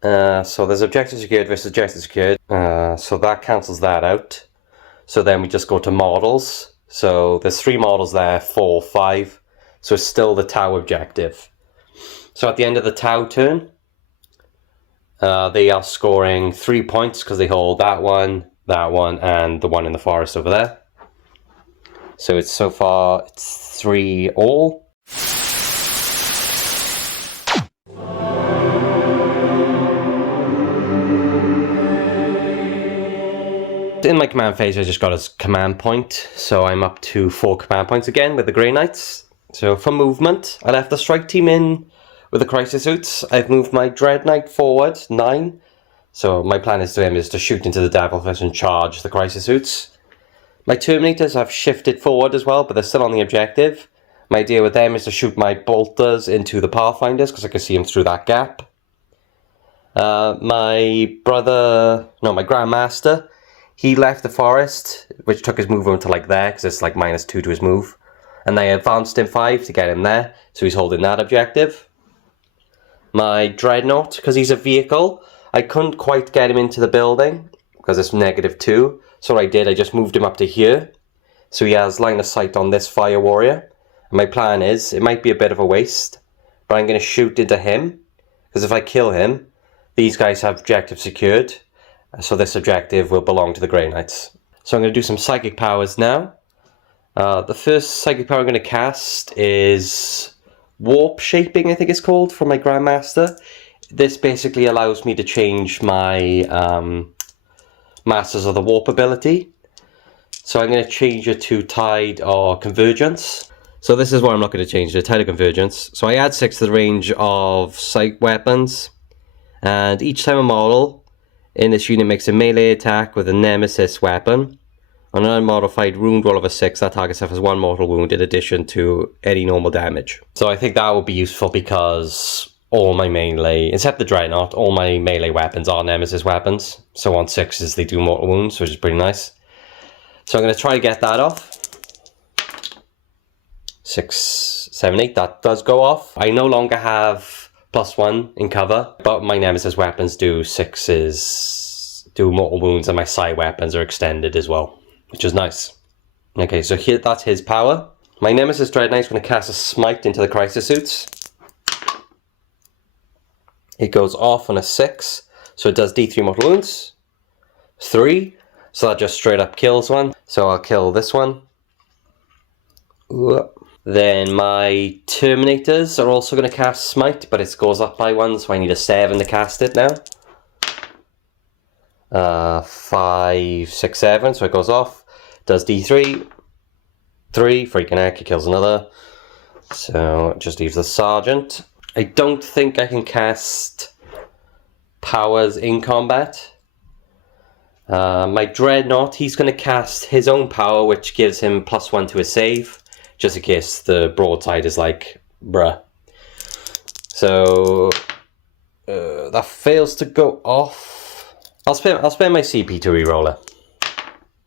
So there's objective secured versus objective secured. So that cancels that out. So then we just go to models. So there's 3 models there, 4, 5. So it's still the Tau objective. So at the end of the Tau turn, they are scoring 3 points because they hold that one, and the one in the forest over there. So it's so far, it's 3 all. In my command phase, I just got a command point, so I'm up to 4 command points again with the Grey Knights. So for movement, I left the strike team in with the crisis suits. I've moved my Dread Knight forward 9. So my plan is to shoot into the Devilfish and charge the crisis suits. My Terminators have shifted forward as well, but they're still on the objective. My idea with them is to shoot my Bolters into the Pathfinders because I can see them through that gap. My Grandmaster, he left the forest, which took his movement to like there, because it's like -2 to his move. And they advanced him 5 to get him there, so he's holding that objective. My Dreadnought, because he's a vehicle, I couldn't quite get him into the building, because it's -2. So what I did, I just moved him up to here. So he has line of sight on this Fire Warrior. And my plan is, it might be a bit of a waste, but I'm going to shoot into him, because if I kill him, these guys have objective secured. So this objective will belong to the Grey Knights. So I'm going to do some psychic powers now. The first psychic power I'm going to cast is Warp Shaping, I think it's called, for my Grandmaster. This basically allows me to change my Masters of the Warp ability. So I'm going to change it to Tide or Convergence. So this is what I'm not going to change, the Tide or Convergence. So I add 6 to the range of psych weapons. And each time a model in this unit makes a melee attack with a nemesis weapon, on an unmodified wound roll of a 6, that target suffers 1 mortal wound in addition to any normal damage. So I think that will be useful because all my melee, except the Dreadnought, all my melee weapons are nemesis weapons. So on 6s they do mortal wounds, which is pretty nice. So I'm going to try to get that off. 6, 7, 8, that does go off. I no longer have +1 in cover, but my nemesis weapons do 6s, do mortal wounds, and my psi weapons are extended as well, which is nice. Okay, so here, that's his power. My nemesis Dread Knight's going to cast a smite into the crisis suits. It goes off on a 6, so it does D3 mortal wounds. 3, so that just straight up kills one. So I'll kill this one. Ooh. Then my Terminators are also going to cast Smite, but it goes up by 1, so I need a 7 to cast it now. 5, 6, 7, so it goes off. Does D3. 3, freaking heck, it kills another. So it just leaves the Sergeant. I don't think I can cast powers in combat. My Dreadnought, he's going to cast his own power, which gives him +1 to his save. Just in case the broadside is like, bruh. So that fails to go off. I'll spend my CP to reroll it.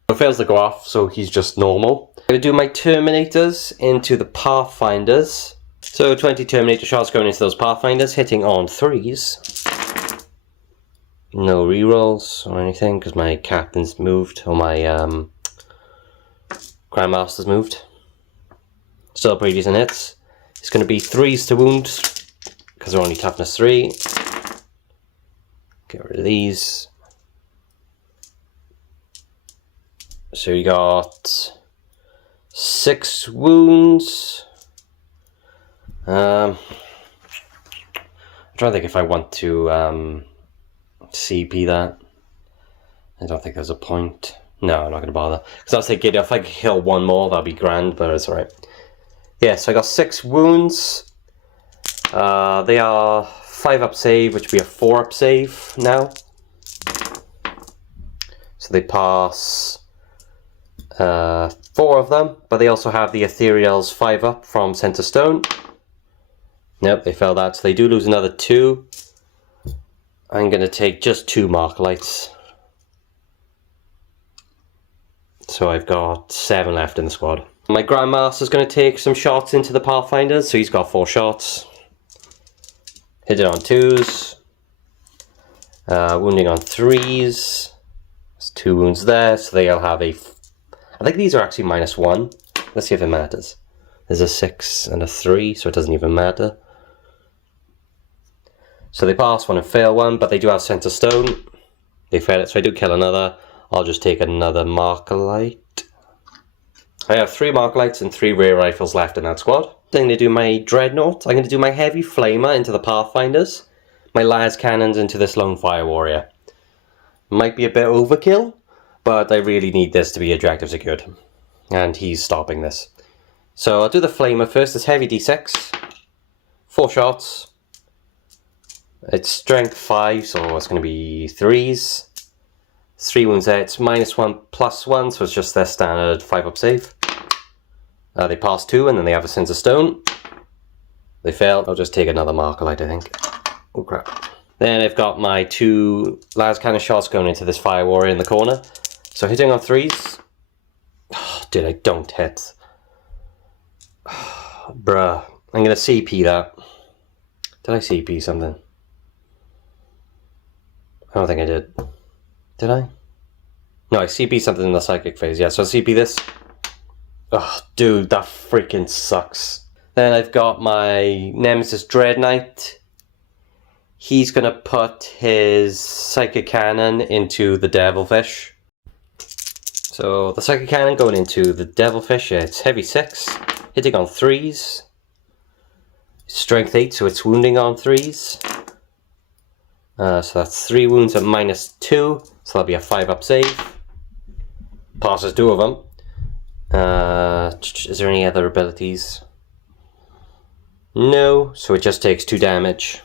It fails to go off, so he's just normal. I'm going to do my Terminators into the Pathfinders. So 20 Terminator shots going into those Pathfinders, hitting on 3s. No rerolls or anything, because my Captain's moved, or my Grandmaster's moved. Still pretty decent hits. It's going to be 3s to wound, because they're only toughness 3. Get rid of these. So you got 6 wounds. I'm trying to think if I want to CP that. I don't think there's a point. No, I'm not going to bother. Because I was thinking if I could kill one more, that'd be grand, but it's alright. Yeah, so I got 6 wounds. They are 5 up save, which would be a 4 up save now. So they pass 4 of them, but they also have the Ethereal's 5 up from Center Stone. Nope, they failed that, so they do lose another 2. I'm going to take just 2 Mark Lights. So I've got 7 left in the squad. My Grandmaster's going to take some shots into the Pathfinders, so he's got 4 shots. Hit it on 2s. Wounding on 3s. There's 2 wounds there, so they'll have a... I think these are actually -1. Let's see if it matters. There's a 6 and a 3, so it doesn't even matter. So they pass 1 and fail 1, but they do have Center Stone. They fail it, so I do kill another. I'll just take another Marker Light. I have 3 Marker Lights and 3 Rare Rifles left in that squad. I'm going to do my Dreadnought. I'm going to do my Heavy Flamer into the Pathfinders. My Las Cannons into this Lone Fire Warrior. Might be a bit overkill, but I really need this to be objective secured. And he's stopping this. So I'll do the Flamer first. It's heavy d6. 4 shots. It's strength 5, so it's going to be 3s. 3 wounds there. It's -1 +1, so it's just their standard 5 up save. They pass 2, and then they have a Center Stone. They fail. I'll just take another Marker Light, I think. Oh crap. Then I've got my 2 Las Cannon shots going into this Fire Warrior in the corner. So hitting on 3s. Oh, dude, I don't hit. Bruh. I'm going to CP that. Did I CP something? I don't think I did. Did I? No, I CP something in the psychic phase. Yeah, so I'll CP this. Oh, dude, that freaking sucks. Then I've got my Nemesis Dread Knight. He's going to put his Psychic Cannon into the Devilfish. So the Psychic Cannon going into the Devilfish, it's heavy 6, hitting on 3s. Strength 8, so it's wounding on 3s. So that's 3 wounds at -2, so that'll be a 5 up save. Passes 2 of them. Is there any other abilities? No, so it just takes 2 damage.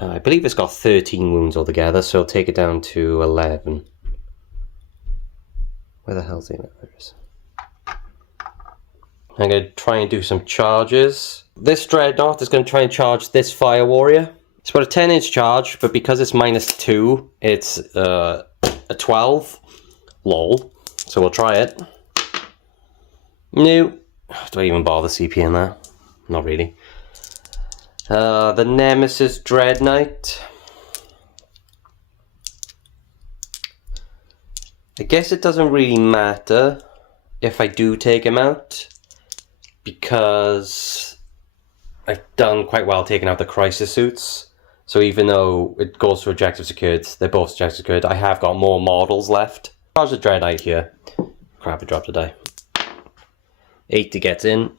I believe it's got 13 wounds altogether, so I'll take it down to 11. Where the hell's the others? I'm going to try and do some charges. This Dreadnought is going to try and charge this Fire Warrior. It's about a 10-inch charge, but because it's -2, it's a 12. Lol. So we'll try it. No. Do I even bother CPing that? Not really. The Nemesis Dread Knight. I guess it doesn't really matter if I do take him out, because I've done quite well taking out the Crisis Suits. So even though it goes to objective secured, they're both objective secured, I have got more models left. Charge the Dread Knight here. Crap, I dropped a die. 80 gets in.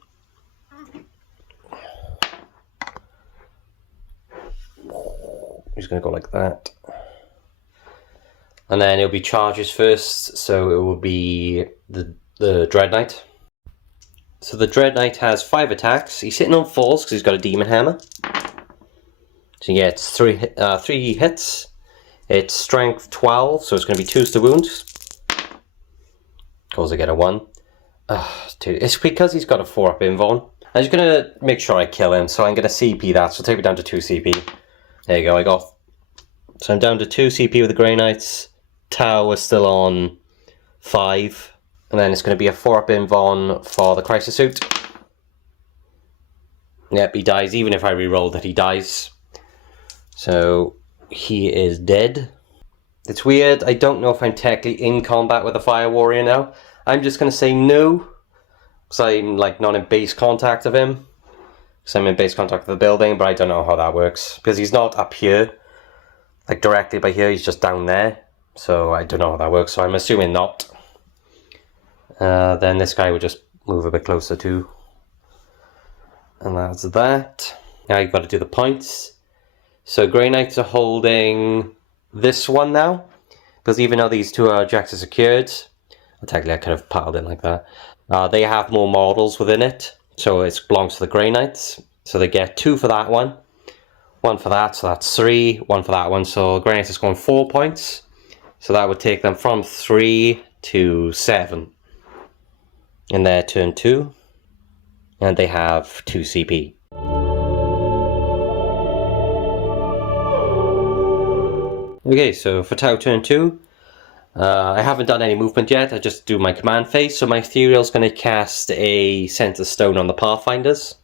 He's going to go like that. And then it'll be charges first, so it will be the Dread Knight. So the Dread Knight has 5 attacks. He's hitting on 4s because he's got a Demon Hammer. So yeah, it's 3 hits. It's strength 12, so it's going to be 2s to wound. Cause I get a 1. Dude, it's because he's got a 4 up invuln. I'm just going to make sure I kill him, so I'm going to CP that, so take me down to 2 CP. There you go, so I'm down to 2 CP with the Grey Knights. Tau is still on 5. And then it's going to be a 4 up invuln for the Crisis Suit. Yep, he dies. Even if I reroll that, he dies. So he is dead. It's weird. I don't know if I'm technically in combat with a Fire Warrior now. I'm just going to say no, because I'm like not in base contact of him. Because I'm in base contact with the building, but I don't know how that works. Because he's not up here, like directly by here, he's just down there. So I don't know how that works, so I'm assuming not. Then this guy would just move a bit closer too. And that's that. Now you've got to do the points. So Grey Knights are holding this one now. Because even though these two objectives are secured, technically I could have piled it like that, they have more models within it. So it belongs to the Grey Knights. So they get 2 for that one for that, so that's 3, 1 for that one. So Grey Knights is scoring 4 points. So that would take them from 3 to 7 in their turn 2. And they have 2 CP. Okay, so for Tau turn 2, I haven't done any movement yet. I just do my command phase. So my Ethereal is going to cast a Center Stone on the Pathfinders.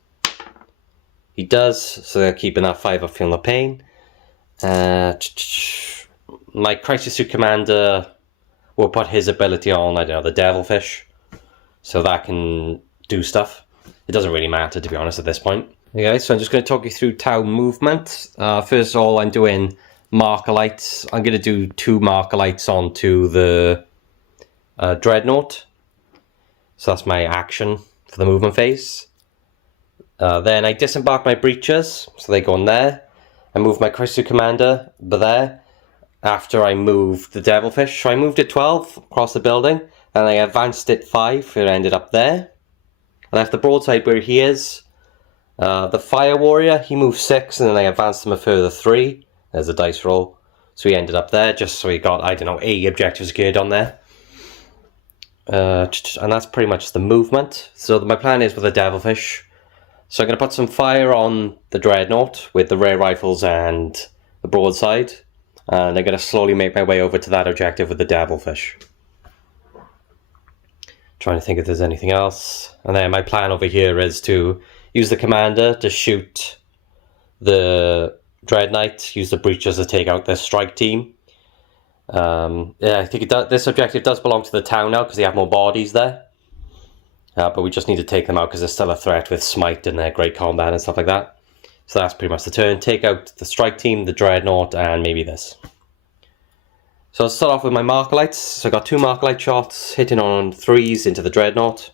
He does, so they're keeping that 5 up, feeling the pain. My Crisis Suit Commander will put his ability on, I don't know, the Devilfish. So that can do stuff. It doesn't really matter, to be honest, at this point. Okay, so I'm just going to talk you through Tau movement. First of all, I'm doing marker lights. I'm going to do 2 marker lights onto the Dreadnought. So that's my action for the movement phase. Then I disembark my breaches, so they go on there. I move my Crisis Commander there after I moved the Devilfish. So I moved it 12 across the building, and I advanced it 5, it ended up there. I left the broadside where he is. The Fire Warrior, he moved 6, and then I advanced him a further 3. There's a dice roll. So he ended up there, just so he got, I don't know, 8 objectives geared on there. And that's pretty much the movement. So my plan is with the Devilfish. So I'm going to put some fire on the Dreadnought with the rare rifles and the broadside. And I'm going to slowly make my way over to that objective with the Devilfish. Trying to think if there's anything else. And then my plan over here is to use the commander to shoot the Dread Knight, use the breaches to take out their strike team. Yeah, I think this objective does belong to the town now because they have more bodies there. But we just need to take them out because they're still a threat with Smite and their great combat and stuff like that. So that's pretty much the turn. Take out the strike team, the Dreadnought, and maybe this. So I'll start off with my marker lights. So I got 2 marker light shots hitting on 3s into the Dreadnought.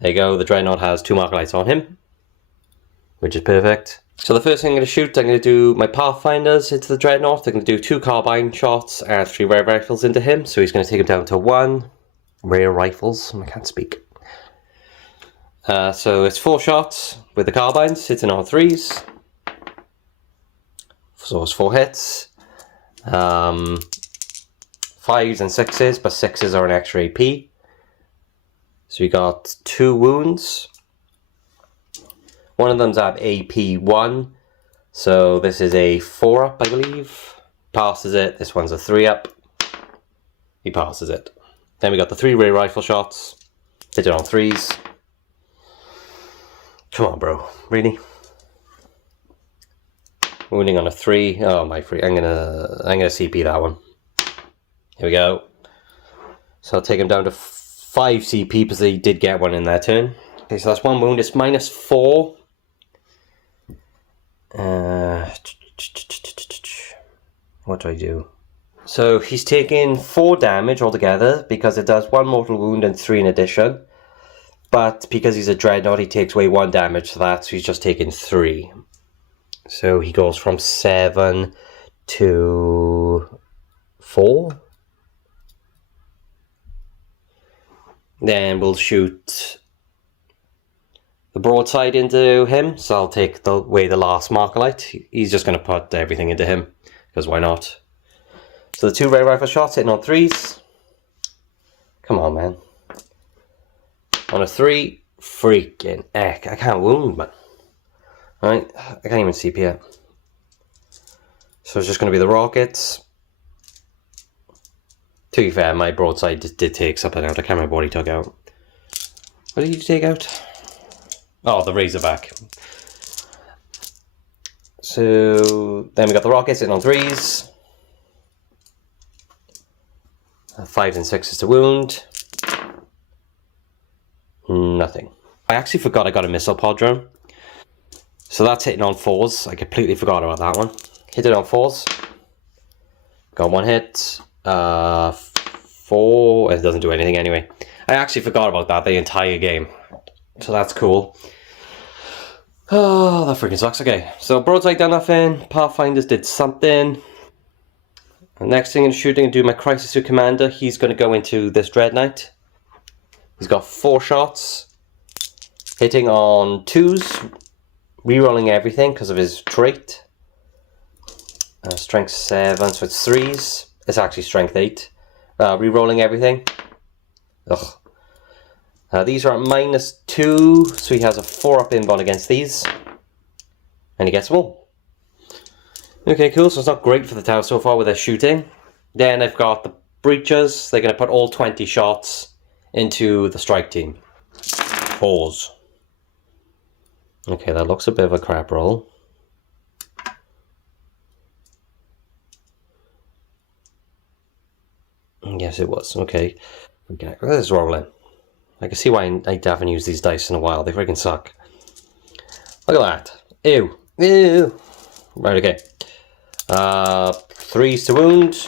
There you go, the Dreadnought has 2 marker lights on him, which is perfect. So the first thing I'm going to shoot, I'm going to do my Pathfinders into the Dreadnought. I'm going to do 2 carbine shots and 3 rare rifles into him. So he's going to take him down to 1 rare rifles. I can't speak. So it's 4 shots with the carbines hitting on 3s. So it's 4 hits. 5s and 6s, but 6s are an extra AP. So we got 2 wounds. One of them's at AP 1. So this is a 4 up, I believe. Passes it. This one's a 3 up. He passes it. Then we got the 3 rare rifle shots. Hit it on 3s. Come on, bro. Really? Wounding on a 3. Oh, my free. I'm gonna CP that one. Here we go. So I'll take him down to 5 CP because they did get one in their turn. Okay, so that's 1 wound. It's -4. What do I do? So he's taking 4 damage altogether because it does 1 mortal wound and 3 in addition. But because he's a Dreadnought, he takes away 1 damage to that, so he's just taking 3. So he goes from 7 to 4. Then we'll shoot the broadside into him, so I'll take away the last marker light. He's just going to put everything into him, because why not? So the 2 rare rifle shots hitting on 3s. Come on, man. On a 3, freaking heck, I can't wound, man. Alright, I can't even CP it. So it's just going to be the rockets. To be fair, my broadside did take something out. I can't remember what he took out. What did he take out? Oh, the Razorback. So then we got the rockets in on 3s. 5s and 6s to wound. Nothing. I actually forgot I got a missile pod drone. So that's hitting on 4s. I completely forgot about that one. Hit it on 4s. Got 1 hit. 4. It doesn't do anything anyway. I actually forgot about that the entire game. So that's cool. Oh, that freaking sucks. Okay, so broadside done nothing. Pathfinders did something. The next thing in shooting, do my Crisis Suit Commander. He's going to go into this Dread Knight. He's got 4 shots, hitting on 2s, rerolling everything because of his trait. Strength 7, so it's 3s. It's actually Strength 8. Rerolling everything. Ugh. These are at -2, so he has a 4-up inbound against these. And he gets them all. Okay, cool, so it's not great for the Tau so far with their shooting. Then I've got the Breachers. They're going to put all 20 shots into the strike team. Pause. Okay, that looks a bit of a crap roll. Yes, it was. Okay. Look at this rolling. I can see why I haven't used these dice in a while. They freaking suck. Look at that. Ew. Ew. Right, okay. 3s to wound.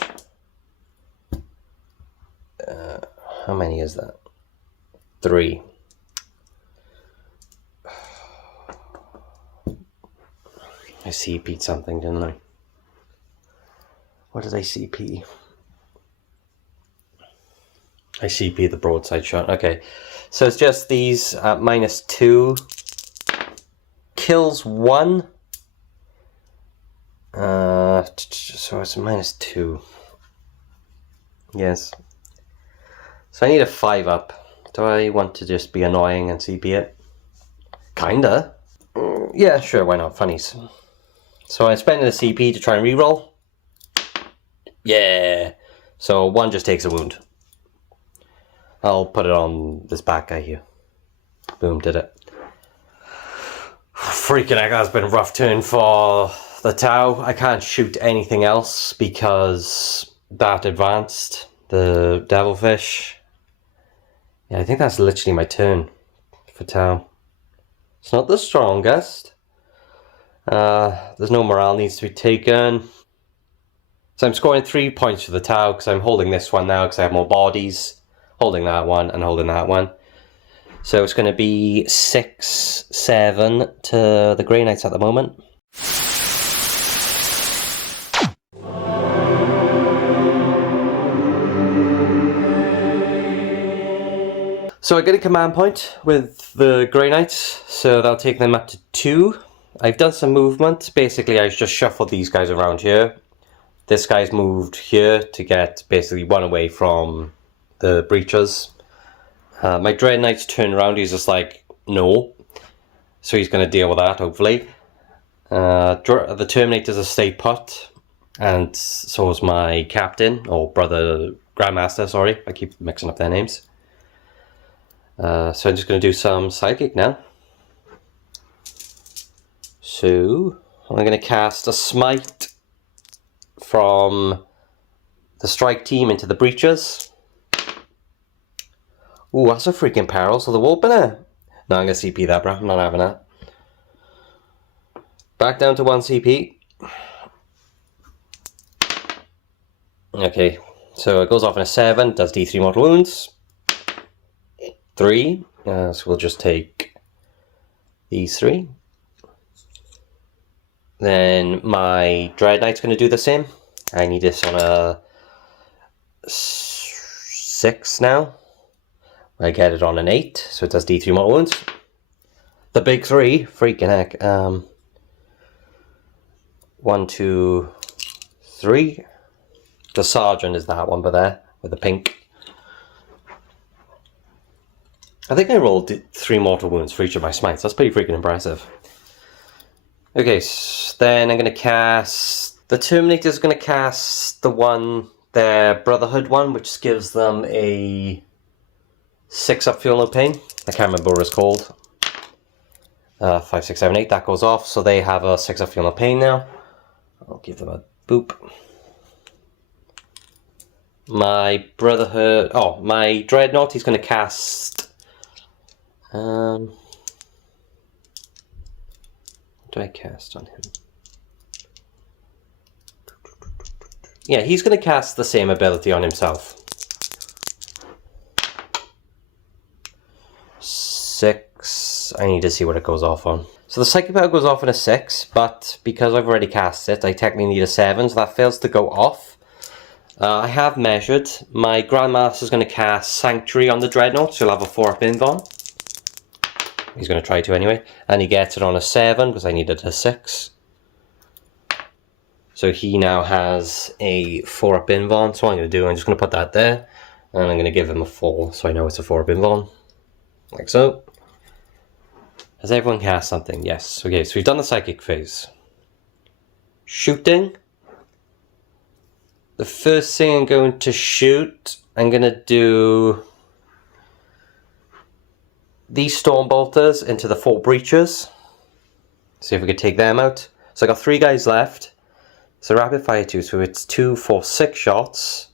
How many is that? 3. I CP'd something, didn't I? What did I CP? I CP the broadside shot. Okay. So it's just these at -2. Kills 1. So it's -2. Yes. So I need a 5-up. Do I want to just be annoying and CP it? Kinda. Yeah, sure, why not? Funnies. So I'm spending a CP to try and reroll. Yeah. So 1 just takes a wound. I'll put it on this back guy here. Boom, did it. Freaking heck, that's been a rough turn for the Tau. I can't shoot anything else because that advanced. The Devilfish. Yeah, I think that's literally my turn for Tau. It's not the strongest. There's no morale needs to be taken. So I'm scoring 3 points for the Tau because I'm holding this one now because I have more bodies. Holding that one and holding that one. So it's going to be 6-7 to the Grey Knights at the moment. So I get a command point with the Grey Knights, so that'll take them up to 2. I've done some movement. Basically, I just shuffled these guys around here. This guy's moved here to get basically 1 away from the Breachers. My Dread Knight's turned around, he's just like, no. So he's going to deal with that, hopefully. The Terminator's a stay put, and so is my Captain, or Brother Grandmaster, sorry. I keep mixing up their names. So I'm just going to do some Psychic now. So, I'm going to cast a Smite from the Strike team into the Breachers. Ooh, that's a freaking Perils of the Warp in it. No, I'm going to CP that, bro. I'm not having that. Back down to 1 CP. Okay, so it goes off in a 7, does D3 mortal wounds. 3, so we'll just take these 3. Then my Dread Knight's going to do the same. I need this on a 6 now. I get it on an 8, so it does D3 mortal wounds. The big 3, freaking heck. 1, 2, 3. The Sergeant is that one, but there, with the pink. I think I rolled 3 mortal wounds for each of my smites. That's pretty freaking impressive. Okay, so then I'm going to cast... The Terminator's going to cast the one, their Brotherhood one, which gives them a 6-up Feel No Pain. I can't remember what it's called. 5, 6, 7, 8, that goes off. So they have a 6-up Feel No Pain now. I'll give them a boop. My Brotherhood... Oh, my Dreadnought, he's going to cast... what do I cast on him? Yeah, he's going to cast the same ability on himself. 6. I need to see what it goes off on. So the Psychic Power goes off on a 6, but because I've already cast it, I technically need a 7, so that fails to go off. I have measured. My Grandmaster's going to cast Sanctuary on the Dreadnought, so he'll have a 4-up invuln. He's going to try to anyway. And he gets it on a 7, because I needed a 6. So he now has a 4-up invuln. So what I'm going to do, I'm just going to put that there. And I'm going to give him a 4, so I know it's a 4-up invuln. Like so. Has everyone cast something? Yes. Okay, so we've done the Psychic phase. Shooting. The first thing I'm going to shoot, I'm going to do these Storm Bolters into the 4 breaches. See if we can take them out. So I got 3 guys left. So rapid fire 2, so it's 2, 4, 6 shots.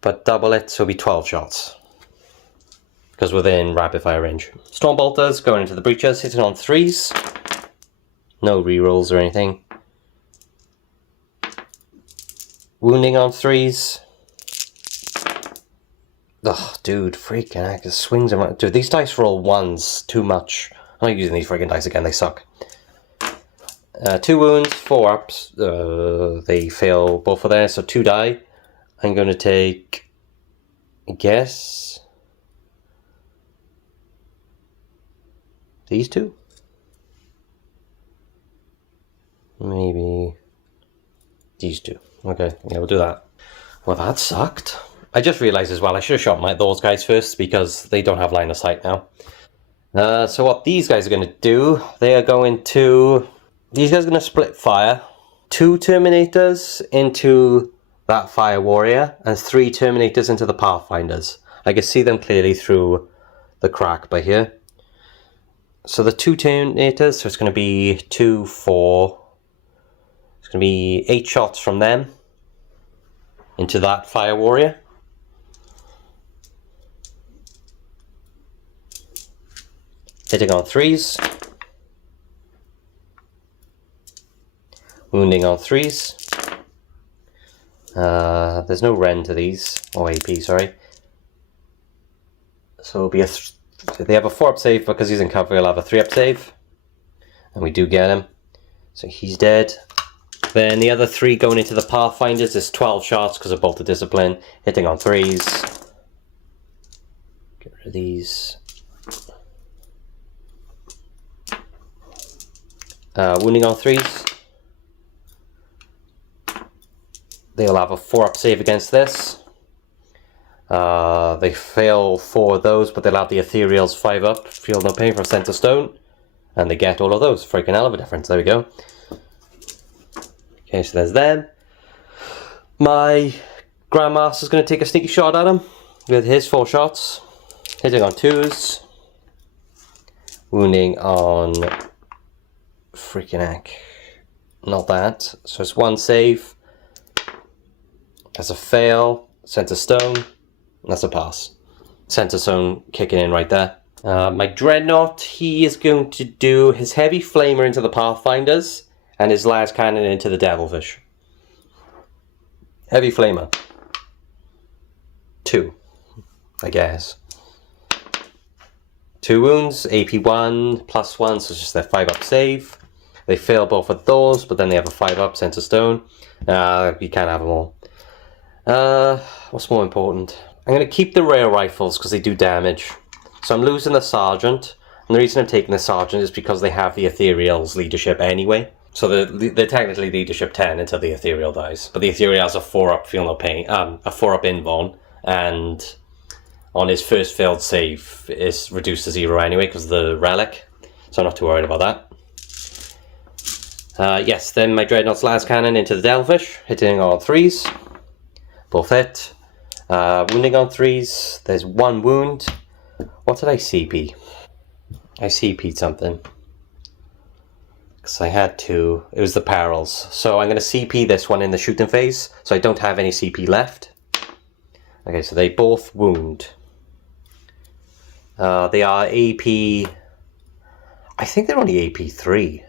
But double it, so it'll be 12 shots. Because within rapid fire range. Storm Bolters going into the breaches, hitting on 3s. No rerolls or anything. Wounding on 3s. Ugh, dude, freaking heck, it swings around. Dude, these dice roll 1s too much. I'm not using these freaking dice again, they suck. 2 wounds, 4 ups. They fail both of theirs, so 2 die. I'm going to take, I guess, these 2? Maybe these 2. Okay, yeah, we'll do that. Well, that sucked. I just realised as well, I should have shot those guys first because they don't have line of sight now. So what these guys are going to do, they are going to... These guys are going to split fire. 2 Terminators into that Fire Warrior and 3 Terminators into the Pathfinders. I can see them clearly through the crack by here. So the 2 Terminators, so it's going to be 2, 4... It's going to be 8 shots from them into that Fire Warrior. Hitting on 3s. Wounding on 3s. There's no Ren to these, or AP, sorry. So it'll be they have a 4-up save, because he's in cover, he'll have a 3-up save. And we do get him. So he's dead. Then the other 3 going into the Pathfinders is 12 shots because of Bolt of Discipline. Hitting on 3s. Get rid of these. Wounding on 3s. They'll have a 4-up save against this. They fail 4 of those, but they'll have the Ethereal's 5-up. Feel no pain from Center Stone. And they get all of those. Freaking hell of a difference. There we go. Okay, so there's them. My Grandmaster's going to take a sneaky shot at him with his 4 shots. Hitting on 2s. Wounding on... Freaking heck. Not that. So it's 1 save. That's a fail. Center Stone. That's a pass. Center Stone kicking in right there. My Dreadnought, he is going to do his Heavy Flamer into the Pathfinders and his Las Cannon into the Devilfish. Heavy Flamer. 2, I guess. 2 wounds, AP 1, +1, so it's just their 5-up save. They fail both of those, but then they have a 5-up Center Stone. You can't have them all. What's more important? I'm going to keep the rail rifles because they do damage. So I'm losing the Sergeant. And the reason I'm taking the Sergeant is because they have the Ethereal's leadership anyway. So they're technically leadership 10 until the Ethereal dies. But the Ethereal has a 4-up Feel No Pain, a 4-up invuln. And on his first failed save, it's reduced to 0 anyway because of the relic. So I'm not too worried about that. Yes, then my Dreadnought's Las Cannon into the Devilfish, hitting on 3s. Both hit. Wounding on 3s. There's 1 wound. What did I CP? I CP'd something. Because I had 2. It was the Perils. So I'm going to CP this one in the shooting phase. So I don't have any CP left. Okay, so they both wound. They are AP... I think they're only AP 3.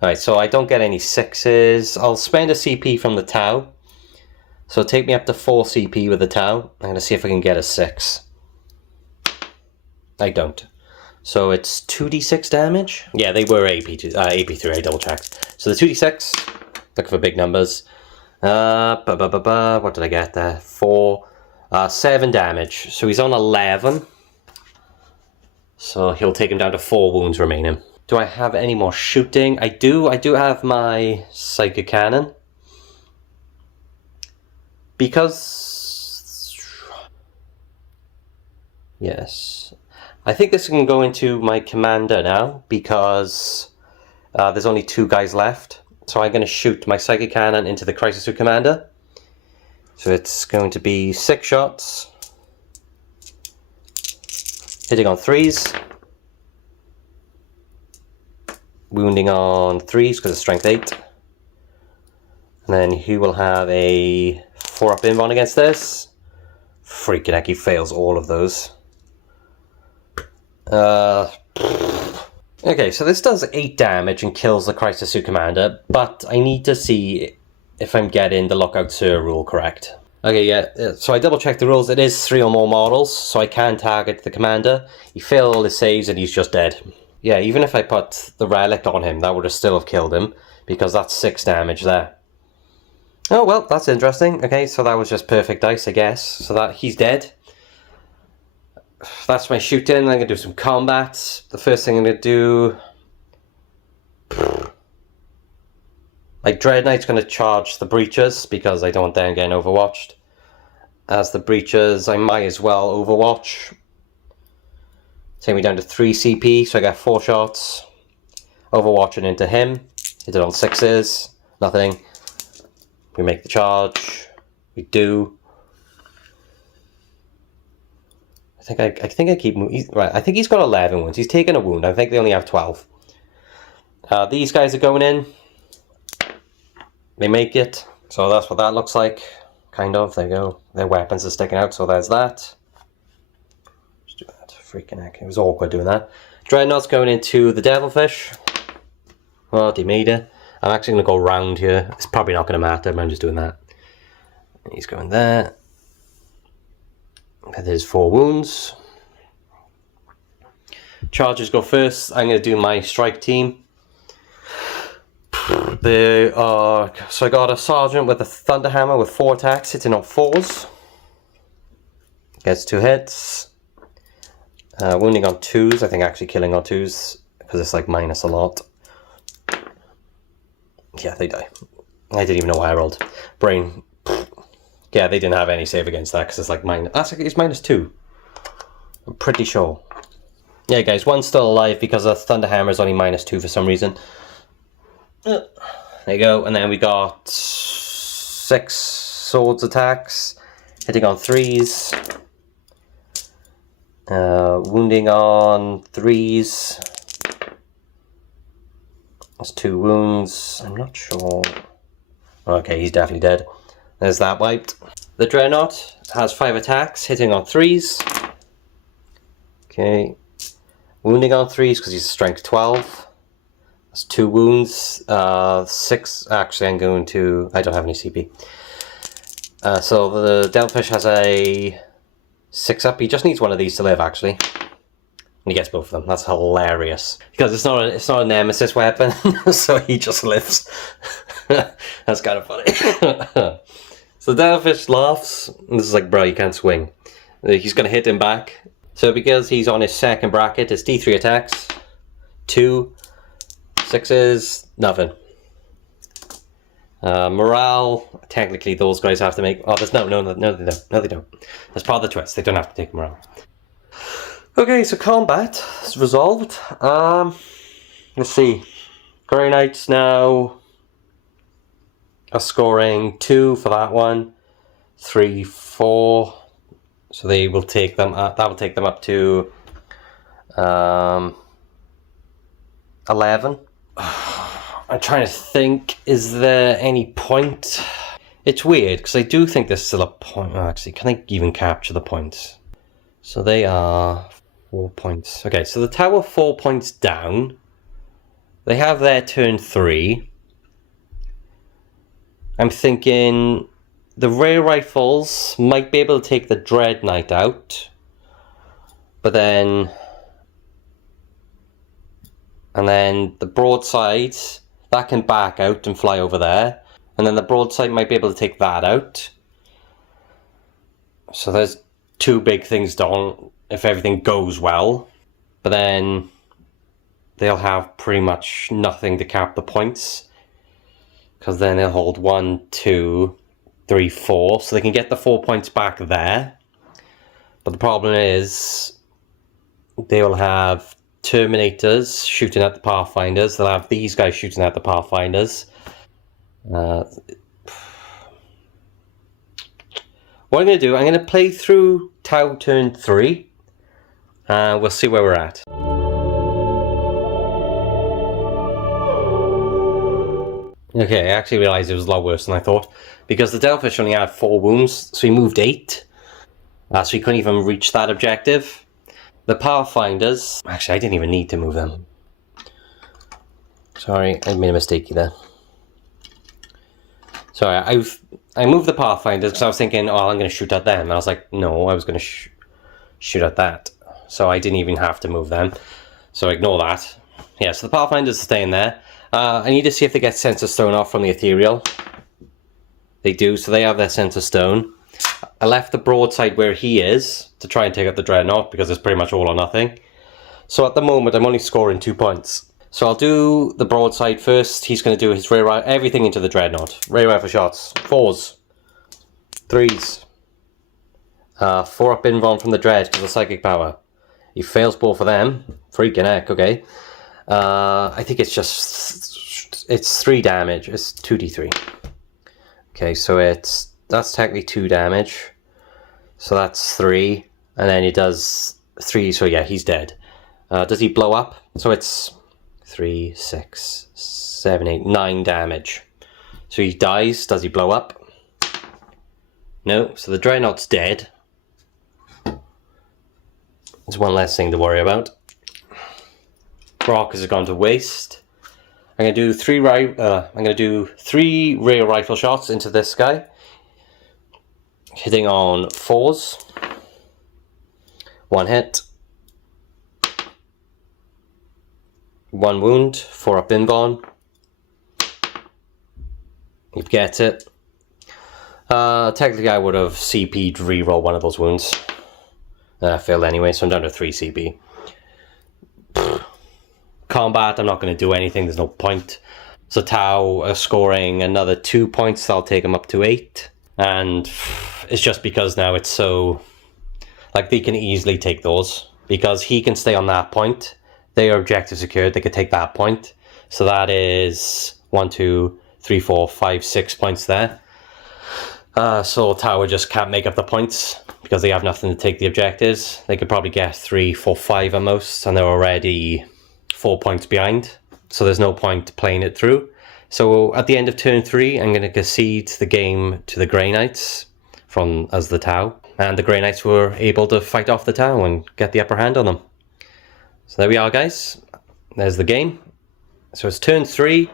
Alright, so I don't get any 6s. I'll spend a CP from the Tau. So take me up to 4 CP with the Tau. I'm going to see if I can get a 6. I don't. So it's 2d6 damage? Yeah, they were AP3, I double checked. So the 2d6, Looking for big numbers. What did I get there? 7 damage. So he's on 11. So he'll take him down to 4 wounds remaining. Do I have any more shooting? I do. I do have my Psychic Cannon. Because... yes. I think this can go into my commander now, because there's only 2 guys left. So I'm going to shoot my Psychic Cannon into the Crisis Suit Commander. So it's going to be 6 shots. Hitting on 3s. Wounding on 3s because it's strength 8. And then he will have a 4-up invuln against this. Freaking heck, he fails all of those. Okay, so this does 8 damage and kills the Crisis Suit Commander, but I need to see if I'm getting the Lookout Sir rule correct. Okay, yeah, so I double checked the rules. It is 3 or more models, so I can target the commander. He failed all his saves and he's just dead. Yeah, even if I put the relic on him, that would have still have killed him, because that's 6 damage there. Oh, well, that's interesting. Okay, so that was just perfect dice, I guess. So that he's dead. That's my shooting. I'm going to do some combat. The first thing I'm going to do... my Dread Knight's going to charge the breaches, because I don't want them getting overwatched. As the breaches, I might as well overwatch. Take me down to 3 CP, so I got 4 shots. Overwatching into him. Hit it on 6s. Nothing. We make the charge. We do. I think I keep moving. Right, I think he's got 11 wounds. He's taken a wound. I think they only have 12. These guys are going in. They make it. So that's what that looks like. Kind of. There you go. Their weapons are sticking out, so there's that. Just do that. Freaking heck. It was awkward doing that. Dreadnought's going into the Devilfish. Well, he made it. I'm actually going to go round here. It's probably not going to matter, but I'm just doing that. He's going there. There's 4 wounds. Chargers go first. I'm going to do my strike team. They are, so I got a sergeant with a thunderhammer with 4 attacks, hitting on 4s. Gets 2 hits. Wounding on 2s. I think actually killing on 2s because it's like minus a lot. Yeah, they die. I didn't even know why I rolled. Brain. Yeah, they didn't have any save against that because it's like minus. It's minus 2. I'm pretty sure. Yeah, guys, one's still alive because the thunderhammer is only minus 2 for some reason. There you go, and then we got 6 swords attacks, hitting on 3s, wounding on 3s. That's 2 wounds. I'm not sure. Okay, he's definitely dead. There's that wiped. The Dreadnought has 5 attacks, hitting on 3s. Okay, wounding on 3s because he's strength 12. That's 2 wounds, 6, actually I'm going to, I don't have any CP. So the Devilfish has a 6-up, he just needs one of these to live actually. And he gets both of them, that's hilarious. Because it's not a nemesis weapon, so he just lives. That's kind of funny. So the Devilfish laughs, and this is like, bro, you can't swing. He's going to hit him back. So because he's on his second bracket, it's D3 attacks, 2, 6s, nothing. Morale, technically those guys have to make... Oh, there's no, they don't. No, they don't. That's part of the twist. They don't have to take morale. Okay, so combat is resolved. Let's see. Grey Knights now are scoring 2 for that one. 3, 4. So they will take them up, that will take them up to 11. I'm trying to think, is there any point? It's weird, because I do think there's still a point. Oh, actually, can I even capture the points? So they are 4 points. Okay, so the tower 4 points down. They have their turn 3. I'm thinking the Ray Rifles might be able to take the Dread Knight out. But then... And then the broadsides, that can back out and fly over there. And then the broadside might be able to take that out. So there's 2 big things down if everything goes well. But then they'll have pretty much nothing to cap the points. Because then they'll hold 1, 2, 3, 4. So they can get the 4 points back there. But the problem is they will have Terminators shooting at the Pathfinders. They'll have these guys shooting at the Pathfinders. What I'm going to do, I'm going to play through Tau turn 3. We'll see where we're at. Okay, I actually realised it was a lot worse than I thought. Because the Devilfish only had 4 wounds, so he moved 8. So he couldn't even reach that objective. The Pathfinders... Actually, I didn't even need to move them. Sorry, I made a mistake there. Sorry, I moved the Pathfinders because I was thinking, oh, I'm going to shoot at them. And I was like, no, I was going to shoot at that. So I didn't even have to move them. So ignore that. Yeah, so the Pathfinders are staying there. I need to see if they get Sensor Stone off from the Ethereal. They do, so they have their Sensor Stone. I left the broadside where he is to try and take out the Dreadnought because it's pretty much all or nothing. So at the moment, I'm only scoring 2 points. So I'll do the broadside first. He's going to do his rear rifle, everything into the Dreadnought. Rear rifle shots. 4s. 3s. 4 up invuln from the Dread because of psychic power. He fails both of them. Freaking heck, okay. I think it's just... It's 3 damage. It's 2d3. Okay, so that's technically 2 damage. So that's 3. And then he does 3, so yeah, he's dead. Does he blow up? So it's 3, 6, 7, 8, 9 damage. So he dies. Does he blow up? No. So the Dreadnought's dead. There's one less thing to worry about. Rockers have gone to waste. I'm going to do 3 rear rifle shots into this guy. Hitting on 4s. 1 hit. 1 wound. 4 up invuln. You get it. Technically I would have CP'd reroll one of those wounds. Failed anyway, so I'm down to 3 CP. Combat, I'm not going to do anything, there's no point. So Tau are scoring another 2 points, so I'll take them up to 8. And it's just because now it's so... Like, they can easily take those. Because he can stay on that point. They are objective secured, they could take that point. So that is 1, 2, 3, 4, 5, 6 points there. So Tower just can't make up the points because they have nothing to take the objectives. They could probably get 3, 4, 5 at most, and they're already 4 points behind. So there's no point playing it through. So at the end of turn 3, I'm going to concede the game to the Grey Knights as the Tau. And the Grey Knights were able to fight off the Tau and get the upper hand on them. So there we are, guys. There's the game. So it's turn 3.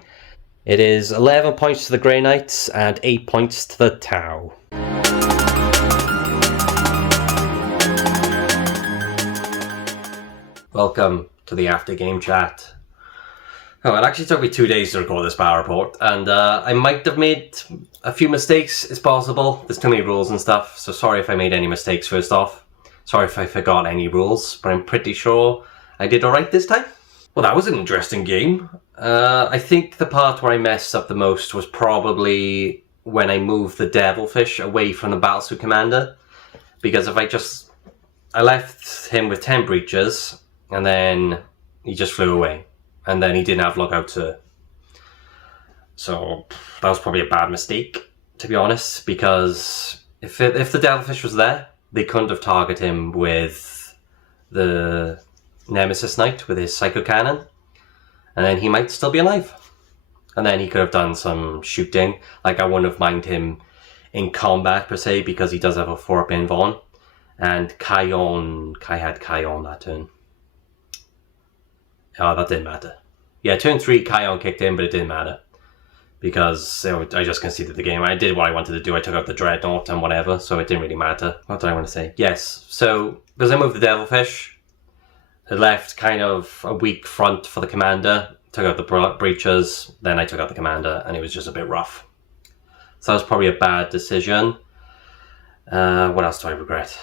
It is 11 points to the Grey Knights and 8 points to the Tau. Welcome to the after game chat. Oh, it actually took me 2 days to record this battle report, and I might have made a few mistakes. It's possible. There's too many rules and stuff, so sorry if I made any mistakes first off. Sorry if I forgot any rules, but I'm pretty sure I did alright this time. Well, that was an interesting game. I think the part where I messed up the most was probably when I moved the Devilfish away from the Battlesuit commander. Because if I left him with 10 breaches, and then he just flew away. And then he didn't have lookout to. So that was probably a bad mistake, to be honest, because if the Devilfish was there, they couldn't have targeted him with the Nemesis Knight with his Psycho Cannon, and then he might still be alive. And then he could have done some shooting. Like, I wouldn't have minded him in combat per se, because he does have a 4-up invuln. And Kai had Kion that turn. Oh, that didn't matter. Yeah, turn 3, Kion kicked in, but it didn't matter. Because I just conceded the game. I did what I wanted to do. I took out the Dreadnought and whatever, so it didn't really matter. What did I want to say? Yes, so, because I moved the Devilfish, it left kind of a weak front for the commander. Took out the breaches, then I took out the commander, and it was just a bit rough. So that was probably a bad decision. What else do I regret?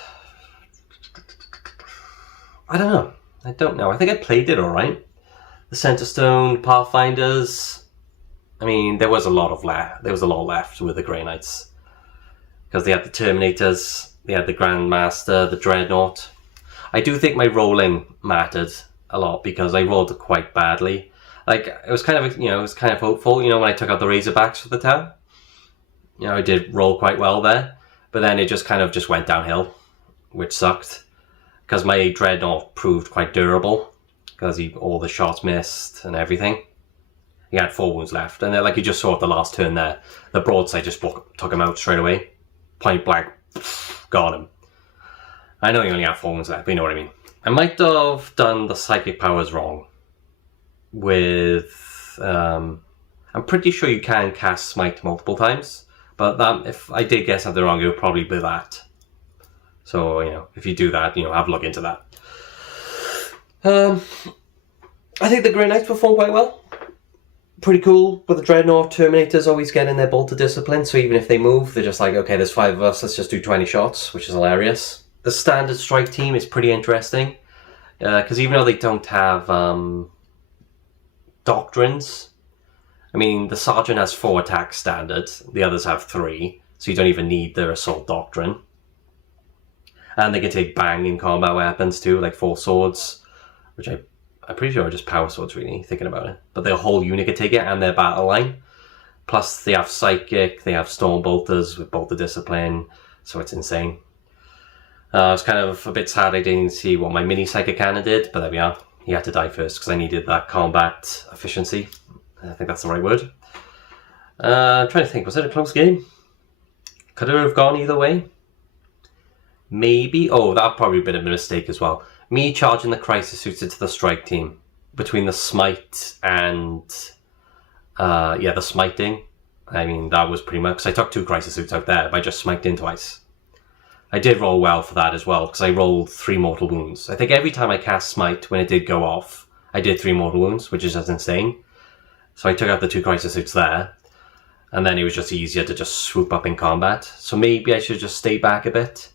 I don't know. I think I played it alright. The Centerstone, Pathfinders. I mean, there was a lot left with the Grey Knights. Because they had the Terminators, they had the Grandmaster, the Dreadnought. I do think my rolling mattered a lot because I rolled quite badly. Like, it was kind of hopeful, when I took out the Razorbacks for the town. I did roll quite well there. But then it just went downhill, which sucked. Because my Dreadnought proved quite durable. Because all the shots missed and everything. He had 4 wounds left. And then, like you just saw at the last turn there, the broadside just took him out straight away. Point blank, got him. I know he only had 4 wounds left, but you know what I mean. I might have done the psychic powers wrong. With, I'm pretty sure you can cast Smite multiple times. But if I did get something wrong, it would probably be that. So, if you do that, have a look into that. I think the Grey Knights performed quite well. Pretty cool, but the Dreadnought Terminators always get in their bolt of discipline, so even if they move, they're just like, okay, there's 5 of us, let's just do 20 shots, which is hilarious. The standard strike team is pretty interesting, because even though they don't have doctrines, I mean, the Sergeant has 4 attacks standard, the others have 3, so you don't even need their assault doctrine. And they can take banging combat weapons too, like 4 swords, which I'm pretty sure are just power swords, really, thinking about it. But their whole unit can take it, and their battle line. Plus, they have Psychic, they have Storm Bolters with Bolt of Discipline, so it's insane. I was kind of a bit sad I didn't see what my mini Psychic Cannon did, but there we are. He had to die first, because I needed that combat efficiency. I think that's the right word. I'm trying to think, was it a close game? Could it have gone either way? Maybe. Oh, that probably been a mistake as well. Me charging the Crisis Suits into the strike team between the Smite and the Smiting. I mean, that was pretty much, because I took 2 Crisis Suits out there, but I just smited in twice. I did roll well for that as well, because I rolled 3 mortal wounds. I think every time I cast Smite, when it did go off, I did 3 mortal wounds, which is just insane. So I took out the 2 Crisis Suits there, and then it was just easier to just swoop up in combat. So maybe I should just stay back a bit,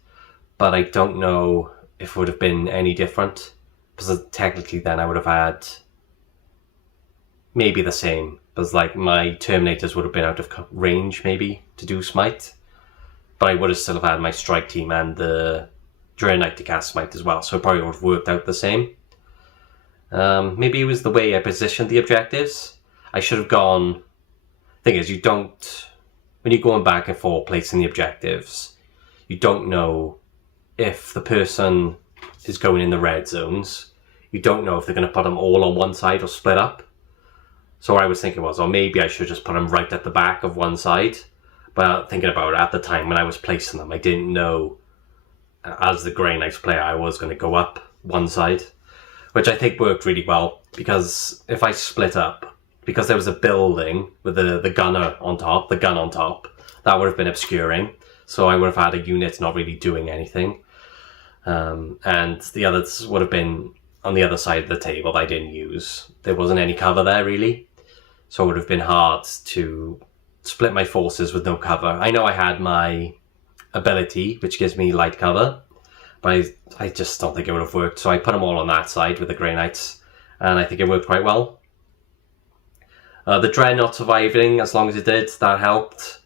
but I don't know if it would have been any different, because technically then I would have had maybe the same, because like my Terminators would have been out of range maybe to do Smite, but I would have still have had my strike team and the Dread Knight to cast Smite as well, so it probably would have worked out the same. Maybe it was the way I positioned the objectives. I should have gone... Thing is, when you're going back and forth placing the objectives, you don't know if the person is going in the red zones. You don't know if they're going to put them all on one side or split up. So what I was thinking was, maybe I should just put them right at the back of one side. But thinking about it, at the time when I was placing them, I didn't know, as the Grey Knights player, I was going to go up one side. Which I think worked really well, because if I split up, because there was a building with the gun on top, that would have been obscuring. So I would have had a unit not really doing anything. And the others would have been on the other side of the table that I didn't use. There wasn't any cover there, really. So it would have been hard to split my forces with no cover. I know I had my ability, which gives me light cover, but I just don't think it would have worked. So I put them all on that side with the Grey Knights, and I think it worked quite well. The Dreadnought surviving, as long as it did, that helped.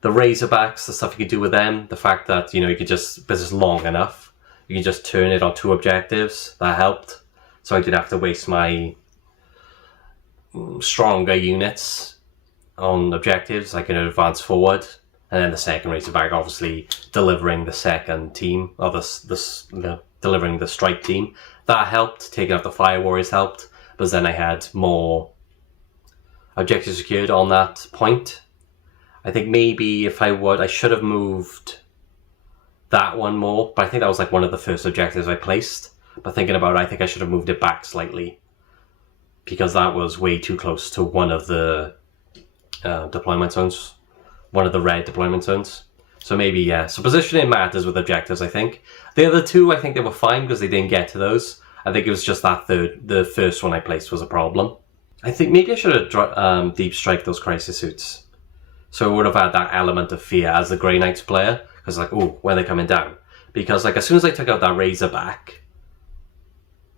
The Razorbacks, the stuff you could do with them, the fact that, you could just, because it's long enough, you can just turn it on 2 objectives, that helped. So I didn't have to waste my stronger units on objectives. I can advance forward, and then the second Razorback obviously delivering the second team, or delivering the strike team. That helped. Taking out the Fire Warriors helped, but then I had more objectives secured on that point. I think maybe if I should have moved that one more, but I think that was like one of the first objectives I placed. But thinking about it, I think I should have moved it back slightly, because that was way too close to one of the deployment zones, one of the red deployment zones. So maybe, yeah. So positioning matters with objectives, I think. The other 2, I think they were fine because they didn't get to those. I think it was just that the first one I placed was a problem. I think maybe I should have deep strike those Crisis Suits. So I would have had that element of fear as the Grey Knights player, because like, oh, when are they coming down? Because like as soon as I took out that Razorback,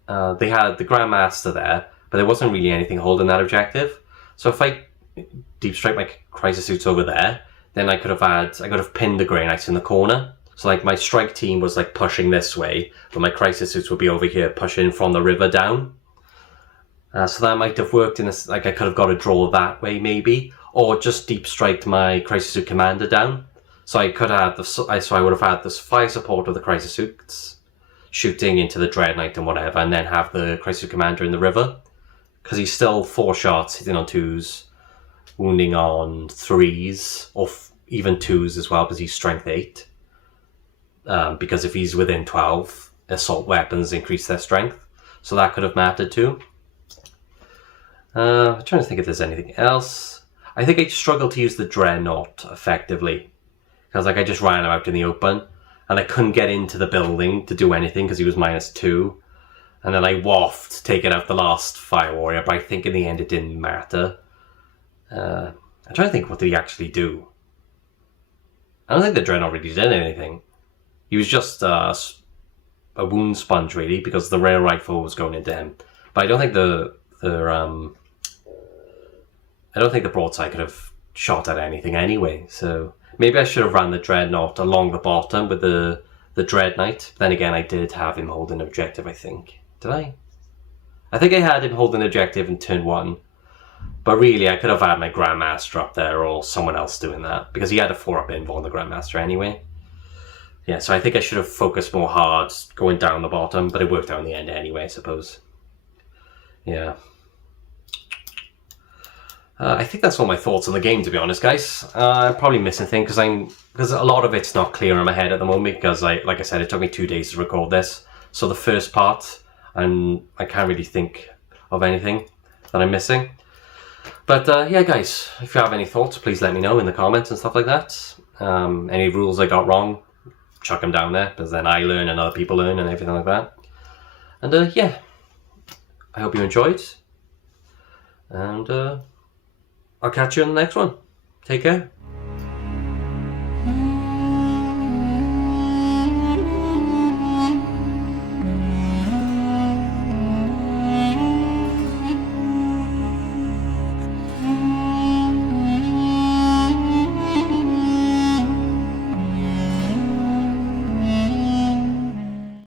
they had the Grandmaster there, but there wasn't really anything holding that objective. So if I deep strike my Crisis Suits over there, then I could have pinned the Grey Knights in the corner. So like my strike team was like pushing this way, but my Crisis Suits would be over here pushing from the river down. So that might have worked in this, like I could have got a draw that way maybe, or just deep striked my Crisis Suit commander down. So I could have I would have had this fire support of the Crisis Suits shooting into the Dread Knight and whatever, and then have the Crisis Suit commander in the river, because he's still 4 shots, hitting on 2s, wounding on 3s, or even 2s as well, because he's strength 8. Because if he's within 12, assault weapons increase their strength, so that could have mattered too. I'm trying to think if there's anything else. I think I struggled to use the Dreadnought effectively, because like I just ran him out in the open, and I couldn't get into the building to do anything because he was -2. And then I waffed, taking out the last Fire Warrior, but I think in the end it didn't matter. I'm trying to think, what did he actually do? I don't think the Dreadnought really did anything. He was just a wound sponge, really, because the rail rifle was going into him. But I don't think the broadside could have shot at anything anyway. So maybe I should have ran the Dreadnought along the bottom with the Dread Knight. Then again, I did have him holding objective, I think. Did I? I think I had him holding objective in turn 1. But really, I could have had my Grandmaster up there or someone else doing that, because he had a 4-up invo on the Grandmaster anyway. Yeah, so I think I should have focused more hard going down the bottom, but it worked out in the end anyway, I suppose. Yeah. I think that's all my thoughts on the game, to be honest, guys. I'm probably missing things because a lot of it's not clear in my head at the moment, because like I said, it took me 2 days to record this. So the first part, I can't really think of anything that I'm missing. But yeah, guys, if you have any thoughts, please let me know in the comments and stuff like that. Any rules I got wrong, chuck them down there, because then I learn and other people learn and everything like that. And yeah, I hope you enjoyed, and I'll catch you in the next one. Take care.